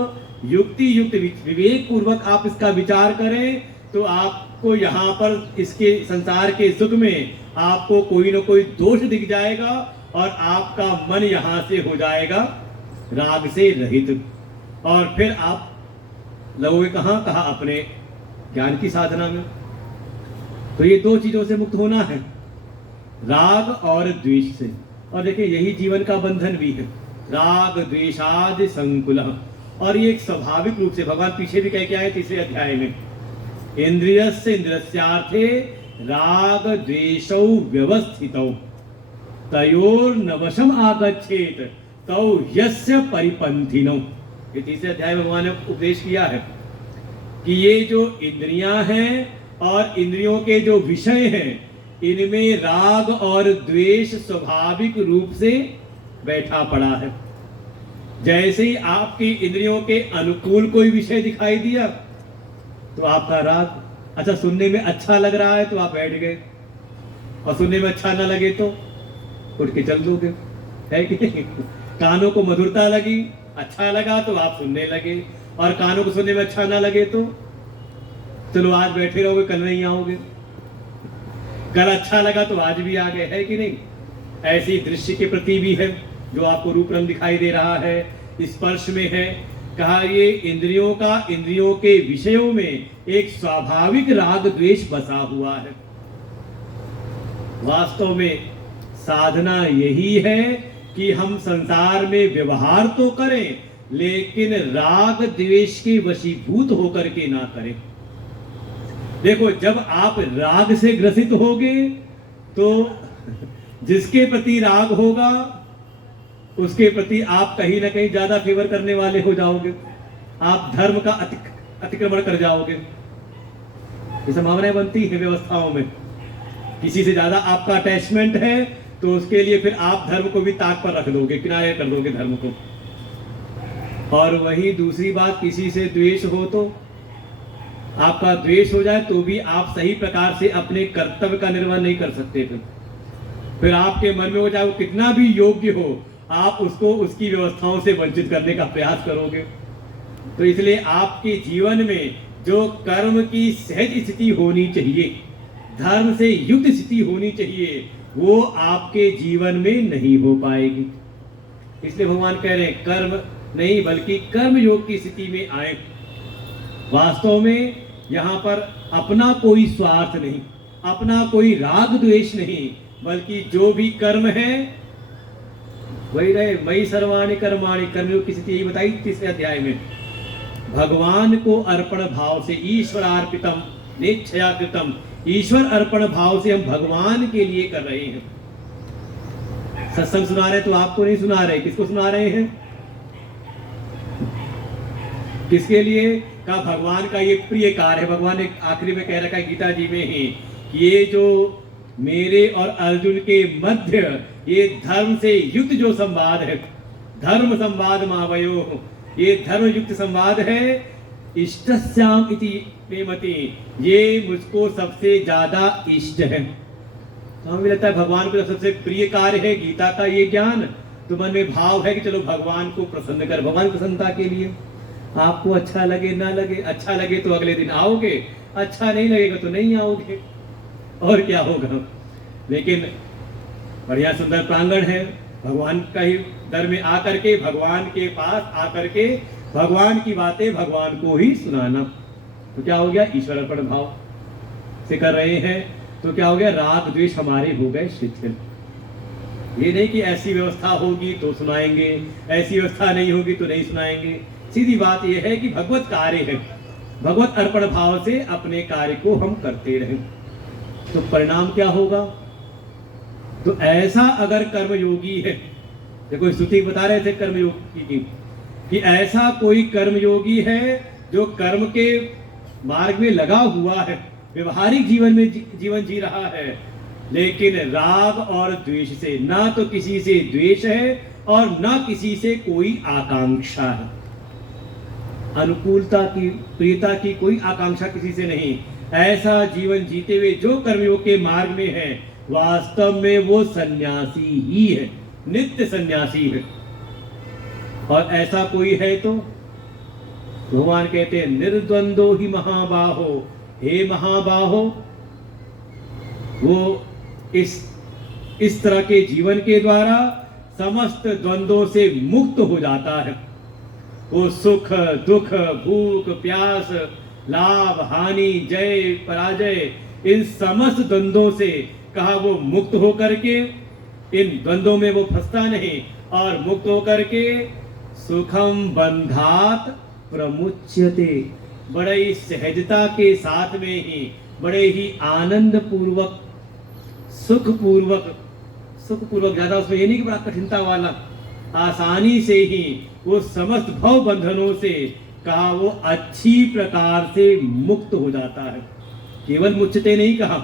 युक्ति युक्त विवेक पूर्वक आप इसका विचार करें तो आपको यहाँ पर इसके संसार के सुख में आपको कोई ना कोई दोष दिख जाएगा और आपका मन यहाँ से हो जाएगा राग से रहित। और फिर आप लगोगे कहाँ? कहा अपने ज्ञान की साधना में। तो ये दो चीजों से मुक्त होना है, राग और द्वेष से। और देखिए यही जीवन का बंधन भी है, राग द्वेषादि संकुलः। और ये एक स्वाभाविक रूप से भगवान पीछे भी कह के आए तीसरे अध्याय में, इंद्रियस्य इंद्रियस्यार्थे राग द्वेषौ व्यवस्थितौ तयोर्नवशम आगच्छेत तौ यस्य परिपंथिनौ। ये तीसरे अध्याय में भगवान ने उपदेश किया है कि ये जो इंद्रियां हैं और इंद्रियों के जो विषय हैं इनमें राग और द्वेष स्वाभाविक रूप से बैठा पड़ा है। जैसे ही आपकी इंद्रियों के अनुकूल कोई विषय दिखाई दिया तो आपका राग, अच्छा सुनने में अच्छा लग रहा है तो आप बैठ गए, और सुनने में अच्छा ना लगे तो उठ के चल दोगे, है कि नहीं? कानों को मधुरता लगी, अच्छा लगा तो आप सुनने लगे, और कानों को सुनने में अच्छा ना लगे तो चलो आज बैठे रहोगे, कल नहीं आओगे। कल अच्छा लगा तो आज भी आ गए, है कि नहीं? ऐसी दृश्य के प्रति भी है, जो आपको रूप रंग दिखाई दे रहा है, स्पर्श में है। कहा ये इंद्रियों का इंद्रियों के विषयों में एक स्वाभाविक राग द्वेष बसा हुआ है। वास्तव में साधना यही है कि हम संसार में व्यवहार तो करें, लेकिन राग द्वेष के वशीभूत होकर के ना करें। देखो, जब आप राग से ग्रसित होगे तो जिसके प्रति राग होगा उसके प्रति आप कहीं ना कहीं ज्यादा फेवर करने वाले हो जाओगे, आप धर्म का अतिक्रमण कर जाओगे। ये संभावनाएं बनती है व्यवस्थाओं में। किसी से ज्यादा आपका अटैचमेंट है तो उसके लिए फिर आप धर्म को भी ताक पर रख दोगे, किनारे कर दोगे धर्म को। और वही दूसरी बात, किसी से द्वेष हो तो आपका द्वेष हो जाए तो भी आप सही प्रकार से अपने कर्तव्य का निर्वहन नहीं कर सकते। फिर आपके मन में हो, चाहे वो कितना भी योग्य हो, आप उसको उसकी व्यवस्थाओं से वंचित करने का प्रयास करोगे। तो इसलिए आपके जीवन में जो कर्म की सहज स्थिति होनी चाहिए, धर्म से युक्त स्थिति होनी चाहिए, वो आपके जीवन में नहीं हो पाएगी। इसलिए भगवान कह रहे हैं कर्म नहीं बल्कि कर्म योग की स्थिति में आए। वास्तव में यहाँ पर अपना कोई स्वार्थ नहीं, अपना कोई राग द्वेष नहीं, बल्कि जो भी कर्म है वही रहे। मई सर्वाणि कर्माणि, कर्मयोग की स्थिति यही बताई 3 अध्याय में। भगवान को अर्पण भाव से, ईश्वरार्पितम नेच्छया कृतम, ईश्वर अर्पण भाव से हम भगवान के लिए कर रहे हैं। सत्संग सुना रहे तो आपको नहीं सुना रहे, किसको सुना रहे हैं? किसके लिए? का भगवान का ये प्रिय कार्य है। भगवान ने आखिरी में कह रखा है गीता जी में ही, ये जो मेरे और अर्जुन के मध्य ये धर्म से युक्त जो संवाद है, धर्म संवाद महावयो, ये धर्म युक्त संवाद है। इष्टस्याम इति प्रेमति, ये मुझको सबसे ज्यादा इष्ट है। तो हमें लगता है भगवान को सबसे प्रिय कार्य है गीता का ये ज्ञान। तो मन में भाव है कि चलो भगवान को प्रसन्न कर, भगवान की प्रसन्नता के लिए। आपको अच्छा लगे ना लगे, अच्छा लगे तो अगले दिन आओगे, अच्छा नहीं लगेगा तो नहीं आओगे, और क्या होगा। लेकिन बढ़िया सुंदर प्रांगण है, भगवान का ही दर में आकर के, भगवान के पास आकर के भगवान की बातें भगवान को ही सुनाना। तो क्या हो गया? ईश्वर अर्पण भाव से कर रहे हैं। तो क्या हो गया? राग द्वेष हमारे हो गए शिथिल। ये नहीं कि ऐसी व्यवस्था होगी तो सुनाएंगे, ऐसी व्यवस्था नहीं होगी तो नहीं सुनाएंगे। सीधी बात यह है कि भगवत कार्य है, भगवत अर्पण भाव से अपने कार्य को हम करते रहें। तो परिणाम क्या होगा? तो ऐसा अगर कर्मयोगी है, देखो स्तुति बता रहे थे कर्मयोगी की, कि ऐसा कोई कर्मयोगी है जो कर्म के मार्ग में लगा हुआ है, व्यवहारिक जीवन में जीवन जी रहा है, लेकिन राग और द्वेष से, ना तो किसी से द्वेष है और ना किसी से कोई आकांक्षा है। अनुकूलता की, प्रियता की कोई आकांक्षा किसी से नहीं। ऐसा जीवन जीते हुए जो कर्मयोग के मार्ग में है, वास्तव में वो सन्यासी ही है, नित्य सन्यासी है। और ऐसा कोई है तो भगवान कहते हैं निर्द्वंदो ही महाबाहो, हे महाबाहो, वो इस तरह के जीवन के द्वारा समस्त द्वंद्वों से मुक्त हो जाता है। वो सुख दुख, भूख प्यास, लाभ हानि, जय पराजय, इन समस्त द्वंद्वों से कहा वो मुक्त होकर के, इन द्वंद्वों में वो फंसता नहीं, और मुक्त होकर के सुखम बंधात प्रमुच्यते, बड़े ही सहजता के साथ में ही, बड़े ही आनंद पूर्वक, सुख पूर्वक ज्यादा उसमें ये नहीं कि बड़ा कठिनता वाला, आसानी से ही वो समस्त भव बंधनों से कहा वो अच्छी प्रकार से मुक्त हो जाता है। केवल मुच्यते नहीं कहा,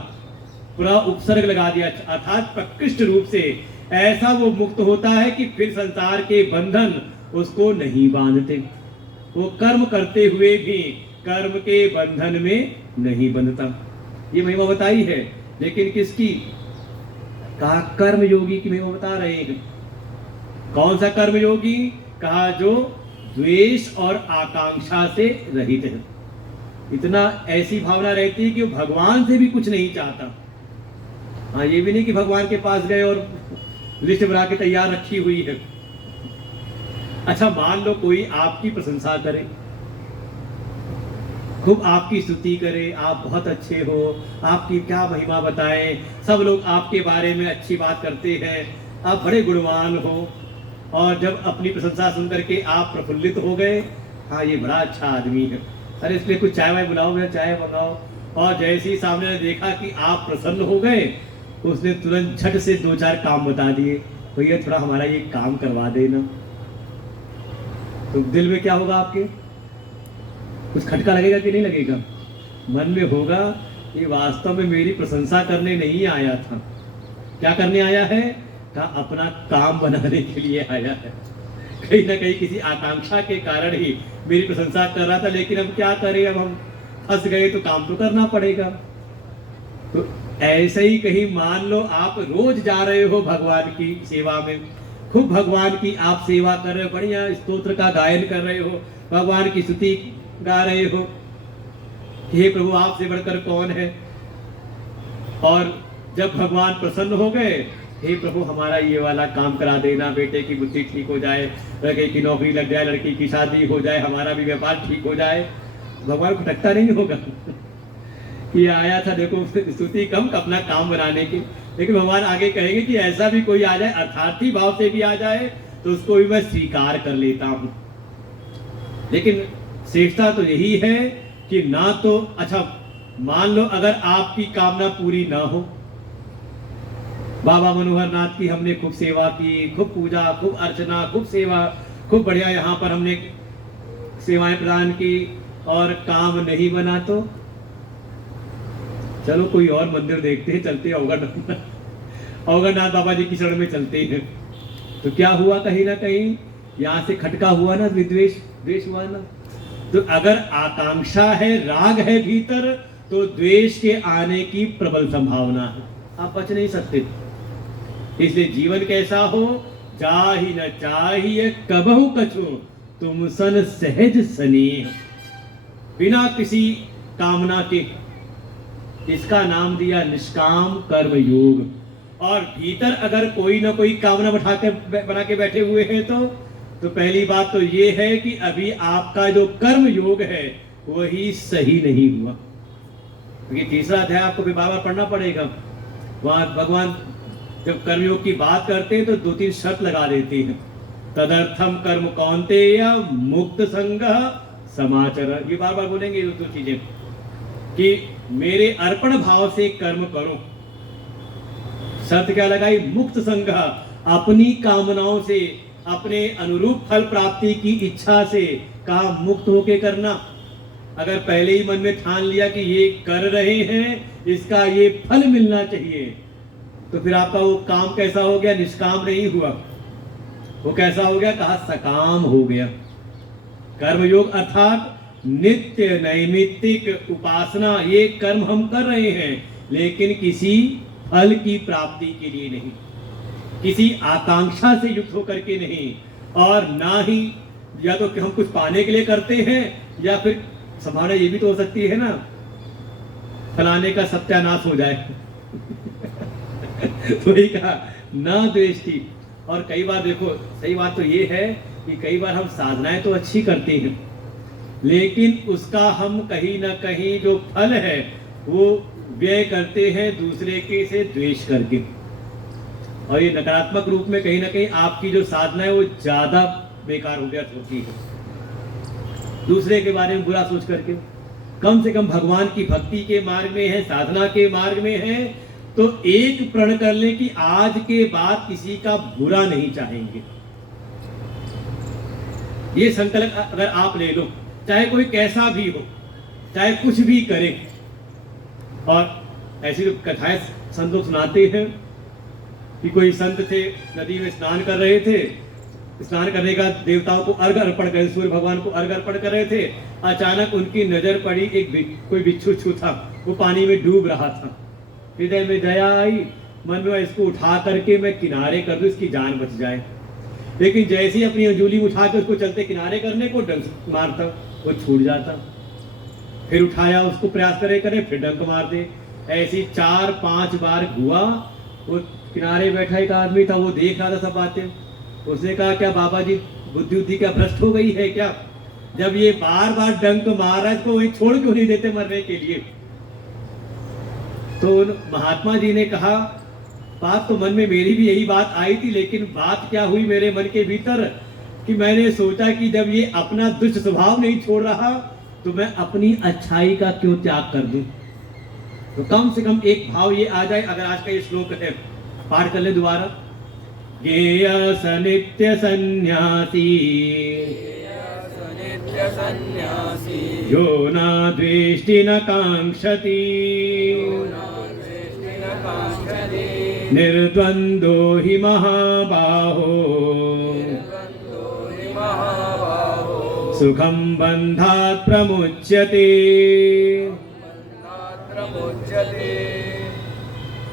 पूरा उपसर्ग लगा दिया, अर्थात प्रकृष्ट रूप से ऐसा वो मुक्त होता है कि फिर संसार के बंधन उसको नहीं बांधते। वो कर्म करते हुए भी कर्म के बंधन में नहीं बंधता। ये महिमा बताई है, लेकिन किसकी? कहा कर्म योगी की महिमा बता रहे हैं। कौन सा कर्म योगी? कहा जो द्वेष और आकांक्षा से रहित है। इतना ऐसी भावना रहती है कि वो भगवान से भी कुछ नहीं चाहता। हाँ, ये भी नहीं कि भगवान के पास गए और लिस्ट बना के तैयार रखी हुई है। अच्छा, मान लो कोई आपकी प्रशंसा करे, खूब आपकी स्तुति करे, आप बहुत अच्छे हो, आपकी क्या महिमा बताएं, सब लोग आपके बारे में अच्छी बात करते हैं, आप बड़े गुणवान हो, और जब अपनी प्रशंसा सुनकर के आप प्रफुल्लित हो गए, हाँ ये बड़ा अच्छा आदमी है, अरे इसलिए कुछ चाय वाय बुलाओ, भैया चाय मंगाओ, और जैसे ही सामने ने देखा कि आप प्रसन्न हो गए, उसने तुरंत झट से 2-4 काम बता दिए, भैया थोड़ा हमारा ये काम करवा देना। तो दिल में क्या होगा आपके? कुछ खटका लगेगा कि नहीं लगेगा? मन में होगा ये वास्तव में मेरी प्रशंसा करने नहीं आया था, क्या करने आया है? का अपना काम बनाने के लिए आया है। कहीं ना कहीं किसी आकांक्षा के कारण ही मेरी प्रशंसा कर रहा था, लेकिन अब क्या करें, अब हम फंस गए तो काम तो करना पड़ेगा। तो ऐसे ही कहीं मान लो आप रोज जा रहे हो भगवान की सेवा में, खूब भगवान की आप सेवा कर रहे हो, बढ़िया स्तोत्र का गायन कर रहे हो, भगवान की स्तुति गा रहे हो, हे प्रभु आपसे बढ़कर कौन है, और जब भगवान प्रसन्न हो गए, हे प्रभु हमारा ये वाला काम करा देना, बेटे की बुद्धि ठीक हो जाए, लड़के की नौकरी लग जाए, लड़की की शादी हो जाए, हमारा भी व्यापार ठीक हो जाए, भगवान को खटकता नहीं होगा कि आया था देखो स्तुति कम अपना काम बनाने की। लेकिन भगवान आगे कहेंगे कि ऐसा भी कोई आ जाए, अर्थार्थी भाव से भी आ जाए, तो उसको भी मैं स्वीकार कर लेता हूं। लेकिन श्रेष्ठता तो यही है कि ना तो, अच्छा मान लो अगर आपकी कामना पूरी ना हो, बाबा मनोहर नाथ की हमने खूब सेवा की, खूब पूजा, खूब अर्चना, खूब सेवा, खूब बढ़िया यहाँ पर हमने सेवाएं प्रदान की, और काम नहीं बना, तो चलो कोई और मंदिर देखते हैं, चलते हैं अवगरनाथ बाबा जी की शरण में चलते हैं। तो क्या हुआ? कहीं ना कहीं यहाँ से खटका हुआ ना, विद्वेष, द्वेष हुआ ना। तो अगर आकांक्षा है, राग है भीतर, तो द्वेष के आने की प्रबल संभावना है, आप बच नहीं सकते। इसलिए जीवन कैसा हो? जाहि न चाहिए कबहु कछु, तुम सन सहज स्नेह, बिना किसी कामना के, इसका नाम दिया निष्काम कर्म योग। और भीतर अगर कोई ना कोई कामना बना के बैठे हुए हैं, तो पहली बात तो ये है कि अभी आपका जो कर्म योग है वही सही नहीं हुआ। क्योंकि तीसरा अध्याय आपको भी बार बार पढ़ना पड़ेगा। वहां भगवान जब कर्मयोग की बात करते हैं तो 2-3 शर्त लगा देते हैं। तदर्थम कर्म कौन्तेय मुक्त संग समाचर, ये बार बार बोलेंगे 2 चीजें, कि मेरे अर्पण भाव से कर्म करो। शर्त क्या लगाई? मुक्त संग, अपनी कामनाओं से, अपने अनुरूप फल प्राप्ति की इच्छा से, कहा मुक्त होके करना। अगर पहले ही मन में ठान लिया कि ये कर रहे हैं, इसका ये फल मिलना चाहिए, तो फिर आपका वो काम कैसा हो गया? निष्काम नहीं हुआ, वो कैसा हो गया? कहा सकाम हो गया। कर्मयोग अर्थात नित्य नैमित्तिक उपासना, ये कर्म हम कर रहे हैं, लेकिन किसी फल की प्राप्ति के लिए नहीं, किसी आकांक्षा से युक्त होकर के नहीं, और ना ही या तो हम कुछ पाने के लिए करते हैं, या फिर संभावना ये भी तो हो सकती है ना, फलाने का सत्यानाश हो जाए तो वही कहा ना द्वेष थी। और कई बार देखो, सही बात तो ये है कि कई बार हम साधनाएं तो अच्छी करते हैं, लेकिन उसका हम कहीं ना कहीं जो फल है वो व्यय करते हैं दूसरे के से द्वेष करके, और ये नकारात्मक रूप में कहीं ना कहीं आपकी जो साधना है वो ज्यादा बेकार हो गया होती है, दूसरे के बारे में बुरा सोच करके। कम से कम भगवान की भक्ति के मार्ग में है, साधना के मार्ग में है, तो एक प्रण कर ले कि आज के बाद किसी का बुरा नहीं चाहेंगे। ये संकल्प अगर आप ले लो, चाहे कोई कैसा भी हो, चाहे कुछ भी करे, और ऐसी तो कथाएं संत लोग सुनाते हैं कि कोई संत थे, नदी में स्नान कर रहे थे, स्नान करने का देवताओं को अर्घ अर्पण कर, सूर्य भगवान को अर्घ अर्पण कर रहे थे। अचानक उनकी नजर पड़ी कोई बिच्छू था, वो पानी में डूब रहा था। हृदय में दया आई, मन में इसको उठा करके मैं किनारे कर दूं, इसकी जान बच जाए। लेकिन जैसे ही अपनी अंजुली उठा के उसको चलते किनारे करने को डंक मारता, वो छूट जाता। फिर उठाया, उसको प्रयास करे फिर डंक मार दे। ऐसी 4-5 बार हुआ। वो किनारे बैठा एक आदमी था, वो देख रहा था सब बातें। उसने कहा, क्या बाबा जी बुद्धि क्या भ्रष्ट हो गई है क्या? जब ये बार बार डंक मार रहा है, इसको वही छोड़ क्यों नहीं देते मरने के लिए? तो महात्मा जी ने कहा, बात तो मन में मेरी भी यही बात आई थी, लेकिन बात क्या हुई मेरे मन के भीतर कि मैंने सोचा कि जब ये अपना दुष्ट स्वभाव नहीं छोड़ रहा तो मैं अपनी अच्छाई का क्यों त्याग कर दूं। तो कम से कम एक भाव ये आ जाए। अगर आज का ये श्लोक है, पाठ कर ले दोबारा। गेय स नित्य सन्यासी यो न द्वेष्टि न कांक्षति निर्द्वंदो हि महाबाहो सुखम बंधात् प्रमुच्यते।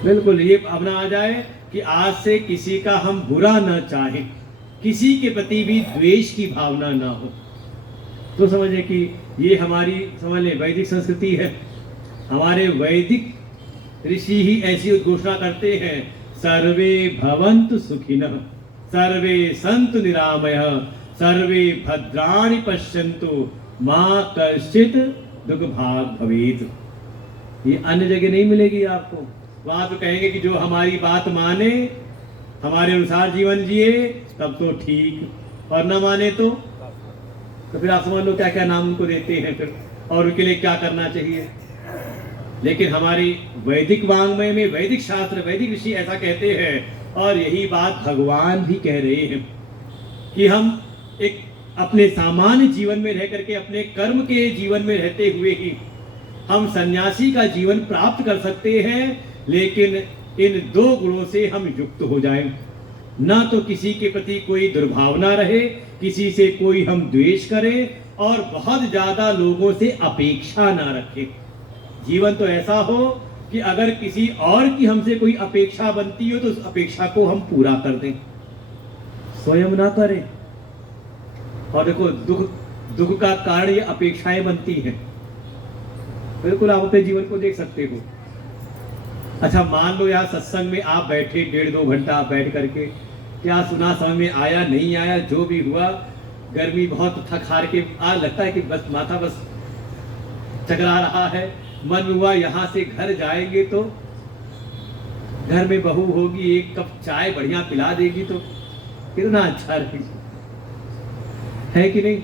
बिल्कुल ये भावना आ जाए कि आज से किसी का हम बुरा न चाहें, किसी के प्रति भी द्वेष की भावना ना हो। तो समझे कि ये हमारी समझ ले वैदिक संस्कृति है। हमारे वैदिक ऋषि ही ऐसी उद्घोषणा करते हैं, सर्वे भवन्तु सुखिनः, सर्वे सन्तु निरामयः, सर्वे भद्राणि पश्यन्तु, मा कश्चित् दुख भाग भवेत्। ये अन्य जगह नहीं मिलेगी आपको। वहां तो कहेंगे कि जो हमारी बात माने, हमारे अनुसार जीवन जिए तब तो ठीक, और न माने तो फिर आप समझ लो क्या क्या नाम उनको देते हैं फिर, और उनके लिए क्या करना चाहिए। लेकिन हमारी वैदिक वांग्मय में, वैदिक शास्त्र, वैदिक ऋषि ऐसा कहते हैं, और यही बात भगवान भी कह रहे हैं कि हम एक अपने सामान्य जीवन में रह करके, अपने कर्म के जीवन में रहते हुए ही हम सन्यासी का जीवन प्राप्त कर सकते हैं। लेकिन इन 2 गुणों से हम युक्त हो जाएं, ना तो किसी के प्रति कोई दुर्भावना रहे, किसी से कोई हम द्वेष करें, और बहुत ज्यादा लोगों से अपेक्षा ना रखें। जीवन तो ऐसा हो कि अगर किसी और की हमसे कोई अपेक्षा बनती हो तो उस अपेक्षा को हम पूरा कर दें, स्वयं ना करें। और देखो दुख का कारण ये अपेक्षाएं बनती हैं। बिल्कुल आप अपने जीवन को देख सकते हो। अच्छा मान लो यार सत्संग में आप बैठे 1.5-2 घंटा बैठ करके, क्या सुना, समझ में आया नहीं आया, जो भी हुआ, गर्मी बहुत थक हार के लगता है कि बस माथा बस चकरा रहा है, मन हुआ यहाँ से घर जाएंगे तो घर में बहू होगी, 1 कप चाय बढ़िया पिला देगी तो कितना अच्छा रहेगा, है कि नहीं।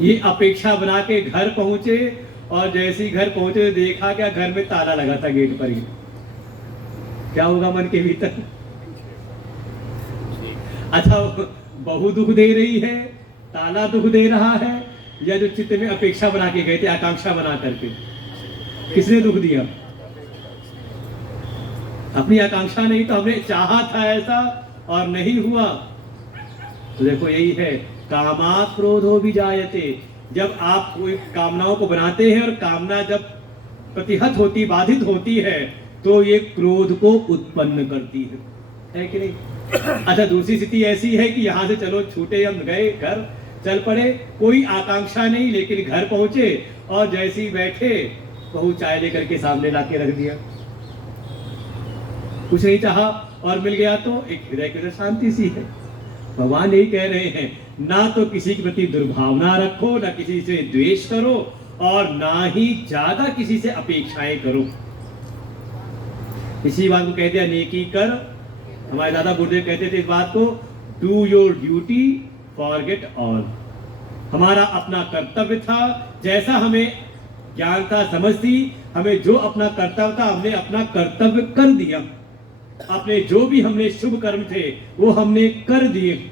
ये अपेक्षा बना के घर पहुंचे, और जैसे ही घर पहुंचे देखा क्या घर में ताला लगा था गेट पर ही। क्या होगा मन के भीतर? अच्छा बहू दुख दे रही है, ताला दुख दे रहा है, या जो चित्त में अपेक्षा बना के गए थे, आकांक्षा बना करके, किसने दुख दिया? अपनी आकांक्षा नहीं तो हमने चाहा था ऐसा और नहीं हुआ। तो देखो यही है, कामात् क्रोधो विजायते। जब आप कोई कामनाओं को बनाते हैं और कामना जब प्रतिहत होती, बाधित होती है, तो ये क्रोध को उत्पन्न करती है कि नहीं। अच्छा दूसरी स्थिति ऐसी है कि यहाँ से चलो छूटे, हम गए घर, चल पड़े, कोई आकांक्षा नहीं, लेकिन घर पहुंचे और जैसे ही बैठे बहू चाय लेकर के सामने ला के रख दिया, कुछ नहीं चाहा और मिल गया, तो एक हृदय की शांति सी है। भगवान यही कह रहे हैं, ना तो किसी के प्रति दुर्भावना रखो, ना किसी से द्वेष करो, और ना ही ज्यादा किसी से अपेक्षाएं करो। इसी बात को कहते हैं नेकी कर। हमारे दादा गुरुदेव कहते थे इस बात को, do your duty forget all. हमारा अपना कर्तव्य था, जैसा हमें ज्ञान था, समझ थी, हमें जो अपना कर्तव्य था हमने अपना कर्तव्य कर दिया। अपने जो भी हमने शुभ कर्म थे वो हमने कर दिए।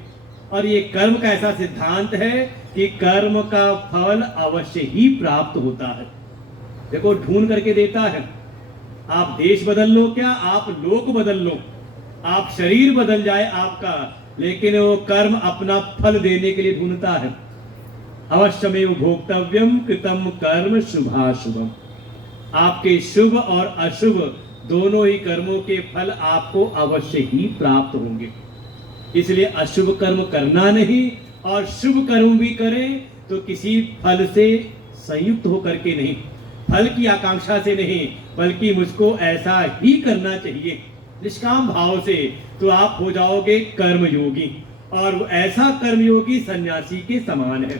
और ये कर्म का ऐसा सिद्धांत है कि कर्म का फल अवश्य ही प्राप्त होता है। देखो ढूंढ करके देता है, आप देश बदल लो क्या, आप लोक बदल लो, आप शरीर बदल जाए आपका, लेकिन वो कर्म अपना फल देने के लिए ढूंढता है। अवश्यमेव भोक्तव्यम कृतम कर्म शुभाशुभम। आपके शुभ और अशुभ दोनों ही कर्मों के फल आपको अवश्य ही प्राप्त होंगे। इसलिए अशुभ कर्म करना नहीं और शुभ कर्म भी करें तो किसी फल से संयुक्त होकर के नहीं, फल की आकांक्षा से नहीं, बल्कि मुझको ऐसा ही करना चाहिए निष्काम भाव से, तो आप हो जाओगे कर्मयोगी। और ऐसा कर्मयोगी सन्यासी के समान है।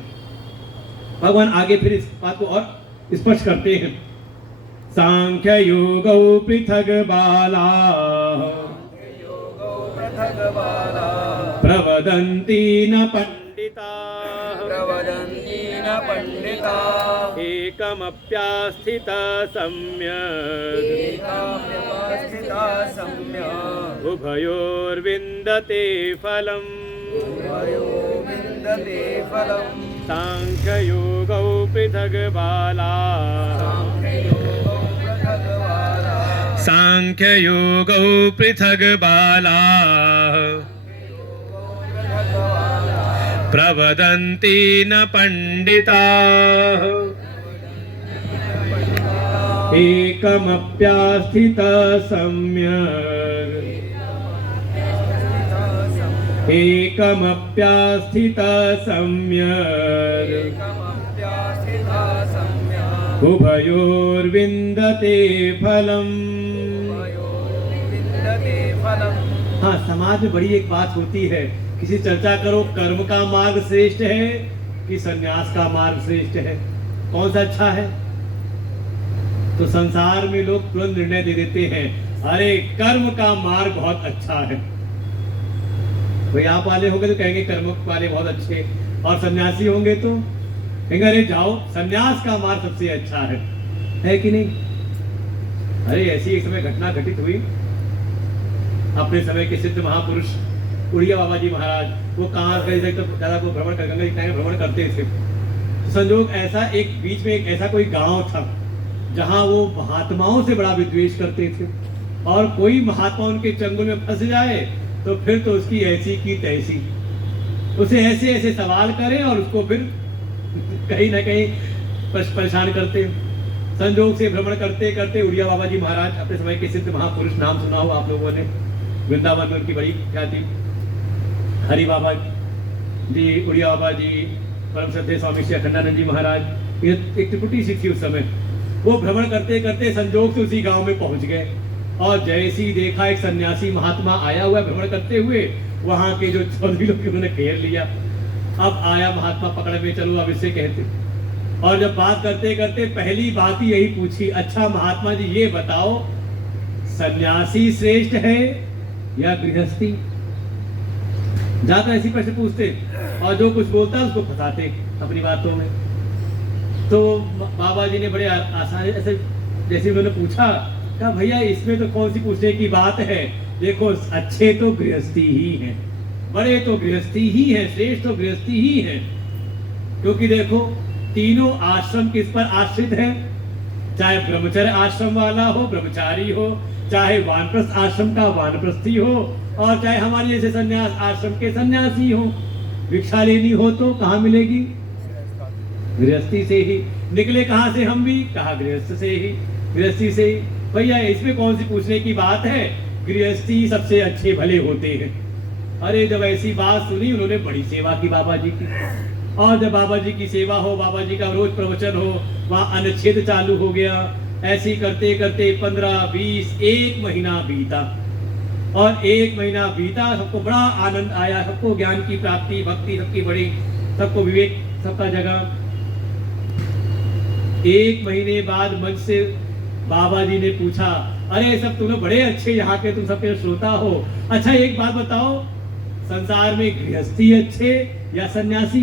भगवान आगे फिर इस बात को और स्पष्ट करते हैं। सांख्य योगौ पृथग बाला प्रवदन्ति न पंडिता एकमप्यास्थित सम्यक् उभयोर्विन्दते फलम् सांख्ययोगौ पृथग बाला सांख्ययोगौ पृथग बाला प्रवदन्ति न पंडिताः एकमप्यास्थित सम्यक् एकमप्यास्थित सम्यक् उभयोर्विन्दते फलम्। हाँ, समाज में बड़ी एक बात होती है, किसी चर्चा करो कर्म का मार्ग श्रेष्ठ है कि सन्यास का मार्ग श्रेष्ठ है, कौन सा अच्छा है? तो संसार में लोग तुरंत निर्णय दे देते हैं, अरे कर्म का मार्ग बहुत अच्छा है। कोई आप वाले होंगे तो कहेंगे कर्म वाले बहुत अच्छे, और सन्यासी होंगे तो कहेंगे अरे जाओ सन्यास का मार्ग सबसे अच्छा है कि नहीं? अरे ऐसी एक समय घटना घटित हुई, अपने समय के सिद्ध महापुरुष उड़िया बाबा जी महाराज, वो कहाँ गए तो ज्यादा को भ्रमण कर, गंगा जी भ्रमण करते थे। तो संजोग ऐसा एक बीच में एक ऐसा कोई गांव था जहां वो महात्माओं से बड़ा विद्वेष करते थे, और कोई महात्मा उनके चंगुल में फंस जाए तो फिर तो उसकी ऐसी की तैसी, उसे ऐसे ऐसे सवाल करें और उसको फिर कहीं ना कहीं परेशान करते। संजोग से भ्रमण करते करते उड़िया बाबा जी महाराज, अपने समय के सिद्ध महापुरुष, नाम सुना हो आप लोगों ने, वृंदावन में उनकी बड़ी ख्याति, हरि बाबा जी, उड़िया बाबा जी, परम श्रद्धेय स्वामी श्री अखंडानंद जी महाराज, ये एक त्रिपुटी सी थी उस समय। वो भ्रमण करते करते संजोग से उसी गांव में पहुंच गए, और जैसे ही देखा एक सन्यासी महात्मा आया हुआ भ्रमण करते हुए, वहां के जो चौधरी लोग उन्होंने घेर लिया। अब आया महात्मा पकड़ में, चलो अब इससे कहते। और जब बात करते करते पहली बात ही यही पूछी, अच्छा महात्मा जी ये बताओ, सन्यासी श्रेष्ठ है या गृहस्थी? ज्यादा ऐसी प्रश्न पूछते, और जो कुछ बोलता है उसको फंसाते अपनी बातों में। तो बाबा जी ने बड़े आसानी ऐसे, जैसे उन्होंने पूछा, कहा भैया इसमें तो कौन सी पूछने की बात है, देखो अच्छे तो गृहस्थी ही हैं, बड़े तो गृहस्थी ही हैं, श्रेष्ठ तो गृहस्थी ही हैं। क्योंकि देखो तीनों आश्रम किस पर आश्रित है, चाहे ब्रह्मचर्य आश्रम वाला हो ब्रह्मचारी हो, चाहे वानप्रस्थ आश्रम का वानप्रस्थी हो, और चाहे हमारे जैसे सन्यास आश्रम के सन्यासी हो। भिक्षा लेनी हो तो कहाँ मिलेगी? गृहस्थी से ही। निकले कहाँ से हम भी? कहा गृहस्थ से ही, गृहस्थी से ही। भैया इसमें कौन सी पूछने की बात है, गृहस्थी सबसे अच्छे भले होते हैं। अरे जब ऐसी बात सुनी, उन्होंने बड़ी सेवा की बाबा जी की, और जब बाबा जी की सेवा हो, बाबा जी का रोज प्रवचन हो, वहाँ अनुच्छेद चालू हो गया। ऐसे करते करते 15, 20, 1 महीना बीता, और 1 महीना बीता, सबको बड़ा आनंद आया, सबको ज्ञान की प्राप्ति, भक्ति सबकी बड़ी, सबको विवेक सबका जगह। 1 महीने बाद मंच से बाबा जी ने पूछा, अरे सब तुम बड़े अच्छे यहाँ के, तुम सबके श्रोता हो, अच्छा एक बात बताओ, संसार में गृहस्थी अच्छे या सन्यासी?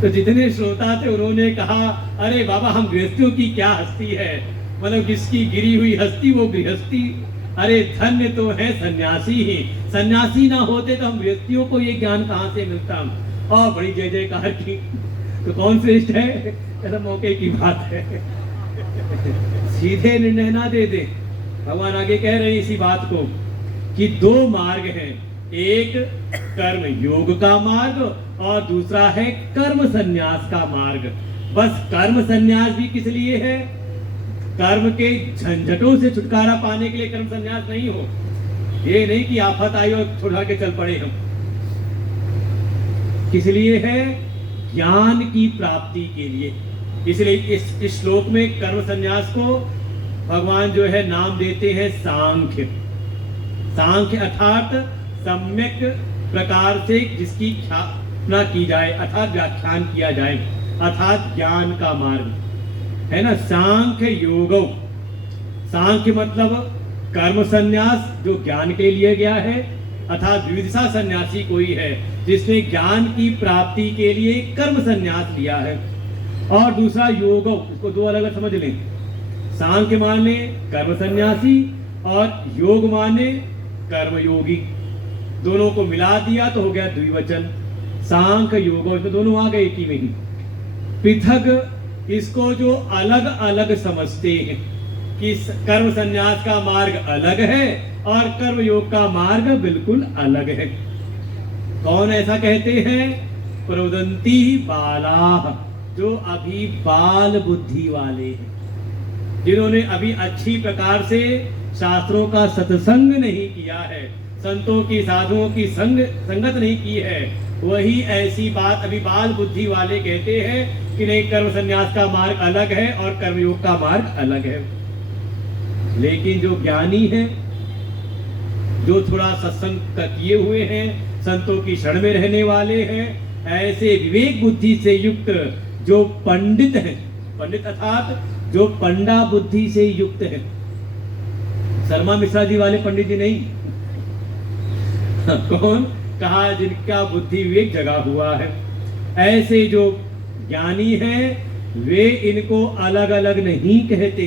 तो जितने श्रोता थे उन्होंने कहा, अरे बाबा हम गृहस्थियों की क्या हस्ती है, मतलब जिसकी गिरी हुई हस्ती वो गृहस्थी। अरे धन्य तो है सन्यासी ही, सन्यासी ना होते तो हम गृहस्थियों को ये ज्ञान कहाँ से मिलता। और बड़ी जय जयकार की। तो कौन श्रेष्ठ है? ऐसा मौके की बात है। सीधे निर्णय ना दे दे। भगवान आगे कह रहे हैं इसी बात को कि दो मार्ग हैं, एक कर्म योग का मार्ग और दूसरा है कर्म संन्यास का मार्ग। बस कर्म संन्यास भी किस लिए है? कर्म के झंझटों से छुटकारा पाने के लिए कर्म संन्यास नहीं हो। ये नहीं कि आफत आई और छुड़ा के चल पड़े हम। किस लिए है? ज्ञान की प्राप्ति के लिए। इसलिए इस श्लोक में कर्म संन्यास को भगवान जो है नाम देते हैं सांख्य। सांख्य अर्थात सम्यक प्रकार से जिसकी ख्यापना की जाए अर्थात व्याख्यान किया जाए, अर्थात ज्ञान का मार्ग है ना। सांख्य योगो, सांख्य मतलब कर्म संन्यास जो ज्ञान के लिए गया है, अर्थात विविधिशा सन्यासी कोई है जिसने ज्ञान की प्राप्ति के लिए कर्म संन्यास लिया है। और दूसरा योग, इसको दो अलग अलग समझ लें। सांख्य माने कर्म सन्यासी और योग माने कर्मयोगी। दोनों को मिला दिया तो हो गया द्विवचन, सांख्य योग। इसमें दोनों आ गए एक ही में ही। पृथक इसको जो अलग अलग समझते हैं कि कर्म संन्यास का मार्ग अलग है और कर्म योग का मार्ग बिल्कुल अलग है। कौन ऐसा कहते हैं? प्रवदंती बालाः, जो अभी बाल बुद्धि वाले हैं, जिन्होंने अभी अच्छी प्रकार से शास्त्रों का सत्संग नहीं किया है, संतों की साधुओं की संगत नहीं की है, वही ऐसी बात अभी बाल बुद्धि वाले कहते हैं कि नहीं, कर्म संन्यास का मार्ग अलग है और कर्मयोग का मार्ग अलग है। लेकिन जो ज्ञानी है, जो थोड़ा सत्संग किए हुए हैं, संतों की शरण में रहने वाले हैं, ऐसे विवेक बुद्धि से युक्त जो पंडित हैं, पंडित अर्थात जो पंडा बुद्धि से युक्त है, शर्मा मिश्रा जी वाले पंडित जी नहीं। कौन? कहा जिनका बुद्धि विवेक जगा हुआ है। ऐसे जो ज्ञानी हैं वे इनको अलग अलग नहीं कहते,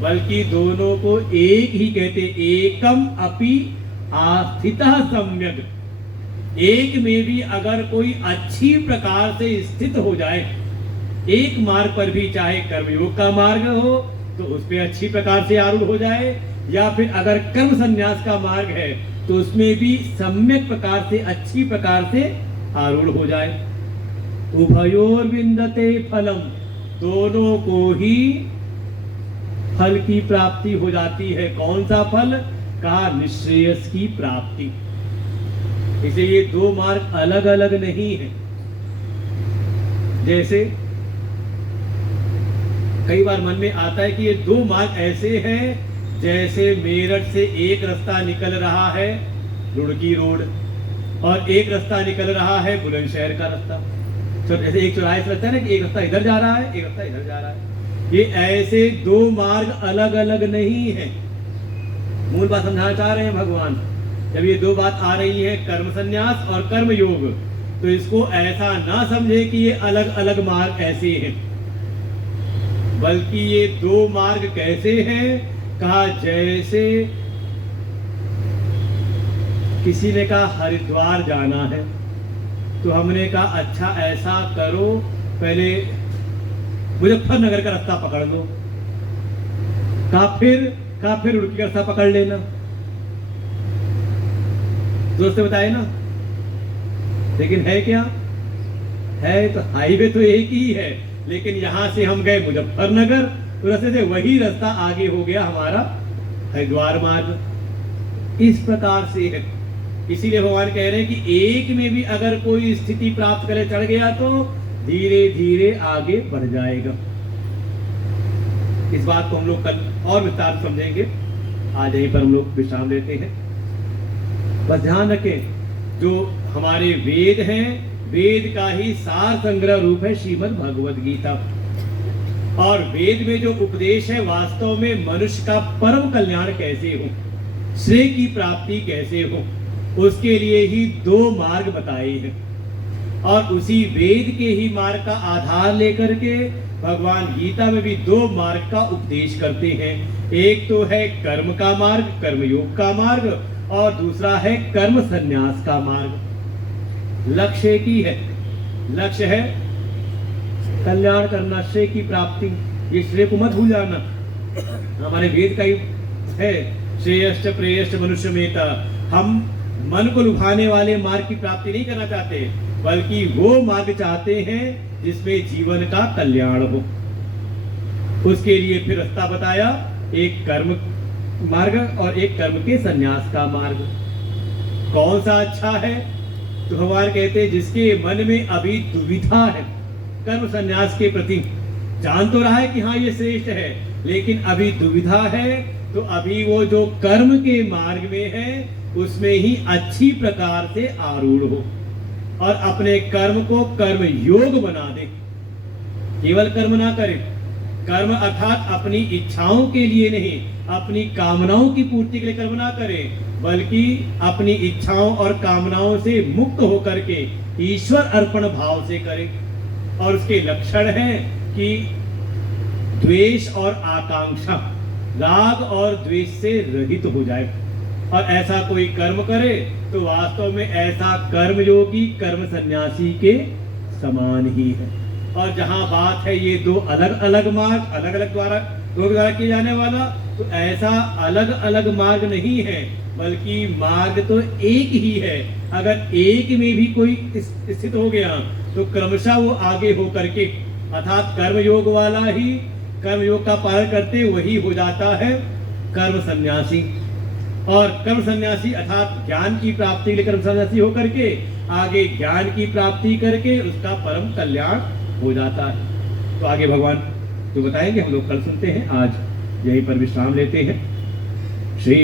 बल्कि दोनों को एक ही कहते। एकम अपि आस्थितः सम्यक, एक में भी अगर कोई अच्छी प्रकार से स्थित हो जाए, एक मार्ग पर भी, चाहे कर्मयोग का मार्ग हो तो उस पर अच्छी प्रकार से आरूढ़ हो जाए, या फिर अगर कर्म संन्यास का मार्ग है तो उसमें भी सम्यक प्रकार से अच्छी प्रकार से आरूढ़ हो जाए। उभयोर विन्दते फलम, दोनों को ही फल की प्राप्ति हो जाती है। कौन सा फल? कहा निश्रेयस की प्राप्ति। इसलिए ये दो मार्ग अलग अलग नहीं है। जैसे कई बार मन में आता है कि ये दो मार्ग ऐसे हैं जैसे मेरठ से एक रास्ता निकल रहा है रुड़की रोड और एक रास्ता निकल रहा है बुलंदशहर का रास्ता। जैसे एक चौराहे से लगता है ना कि एक रास्ता इधर जा रहा है, एक रास्ता इधर जा रहा है। ये ऐसे दो मार्ग अलग अलग नहीं है। मूल बात समझाना चाह रहे हैं भगवान। जब ये दो बात आ रही है, कर्म संन्यास और कर्म योग, तो इसको ऐसा ना समझे कि ये अलग अलग मार्ग ऐसे हैं, बल्कि ये दो मार्ग कैसे हैं? कहा जैसे किसी ने कहा हरिद्वार जाना है, तो हमने कहा अच्छा ऐसा करो, पहले मुजफ्फरनगर का रास्ता पकड़ लो, कहा फिर उड़की का रास्ता पकड़ लेना। दोस्त ने बताए ना। लेकिन है क्या? है तो हाईवे तो एक ही है, लेकिन यहां से हम गए मुजफ्फरनगर, तो रास्ते से वही रास्ता आगे हो गया हमारा हरिद्वार मार्ग। इस प्रकार से है। इसीलिए भगवान कह रहे हैं कि एक में भी अगर कोई स्थिति प्राप्त करे, चढ़ गया, तो धीरे धीरे आगे बढ़ जाएगा। इस बात को हम लोग कल और विस्तार समझेंगे। आज यहीं पर हम लोग विश्राम लेते हैं। बस ध्यान रखें, जो हमारे वेद हैं, वेद का ही सार संग्रह रूप है श्रीमद् भगवद गीता। और वेद में जो उपदेश है, वास्तव में मनुष्य का परम कल्याण कैसे हो, श्रेय की प्राप्ति कैसे हो, उसके लिए ही दो मार्ग बताए हैं। और उसी वेद के ही मार्ग का आधार लेकर के भगवान गीता में भी दो मार्ग का उपदेश करते हैं। एक तो है कर्म का मार्ग, कर्मयोग का मार्ग, और दूसरा है कर्म संन्यास का मार्ग। लक्ष्य एक ही है। लक्ष्य है कल्याण करना, श्रेय की प्राप्ति, ये श्रेय को मत भूल जाना। हमारे वेद का ही है, श्रेयश्च प्रेयश्च मनुष्य मेता। हम मन को लुभाने वाले मार्ग की प्राप्ति नहीं करना चाहते, बल्कि वो मार्ग चाहते हैं जिसमें जीवन का कल्याण हो। उसके लिए फिर रास्ता बताया, एक कर्म मार्ग और एक कर्म के संन्यास का मार्ग। कौन सा अच्छा है? तो भगवान कहते हैं जिसके मन में अभी दुविधा है कर्म संन्यास के प्रति, जान तो रहा है कि हाँ ये श्रेष्ठ है, लेकिन अभी दुविधा है, तो अभी वो जो कर्म के मार्ग में है उसमें ही अच्छी प्रकार से आरूढ़ हो और अपने कर्म को कर्म योग बना दे। केवल कर्म ना करे, कर्म अर्थात अपनी इच्छाओं के लिए नहीं, अपनी कामनाओं की पूर्ति के लिए कर्म ना करे, बल्कि अपनी इच्छाओं और कामनाओं से मुक्त होकर के ईश्वर अर्पण भाव से करे। और उसके लक्षण हैं कि द्वेष और आकांक्षा, राग और द्वेष से रहित हो जाए, और ऐसा कोई कर्म करे तो वास्तव में ऐसा कर्मयोगी कर्म सन्यासी के समान ही है। और जहां बात है ये दो अलग अलग मार्ग, अलग अलग द्वारा किए जाने वाला, तो ऐसा अलग अलग मार्ग नहीं है, बल्कि मार्ग तो एक ही है। अगर एक में भी कोई स्थित हो गया तो क्रमशः वो आगे हो करके, अर्थात कर्मयोग वाला ही कर्मयोग का पालन करते वही हो जाता है कर्म सन्यासी। और कर्म सन्यासी अर्थात ज्ञान की प्राप्ति के लिए कर्म सन्यासी होकर के आगे ज्ञान की प्राप्ति करके उसका परम कल्याण हो जाता है। तो आगे भगवान जो बताएंगे हम लोग कल सुनते हैं, आज यहीं पर विश्राम लेते हैं।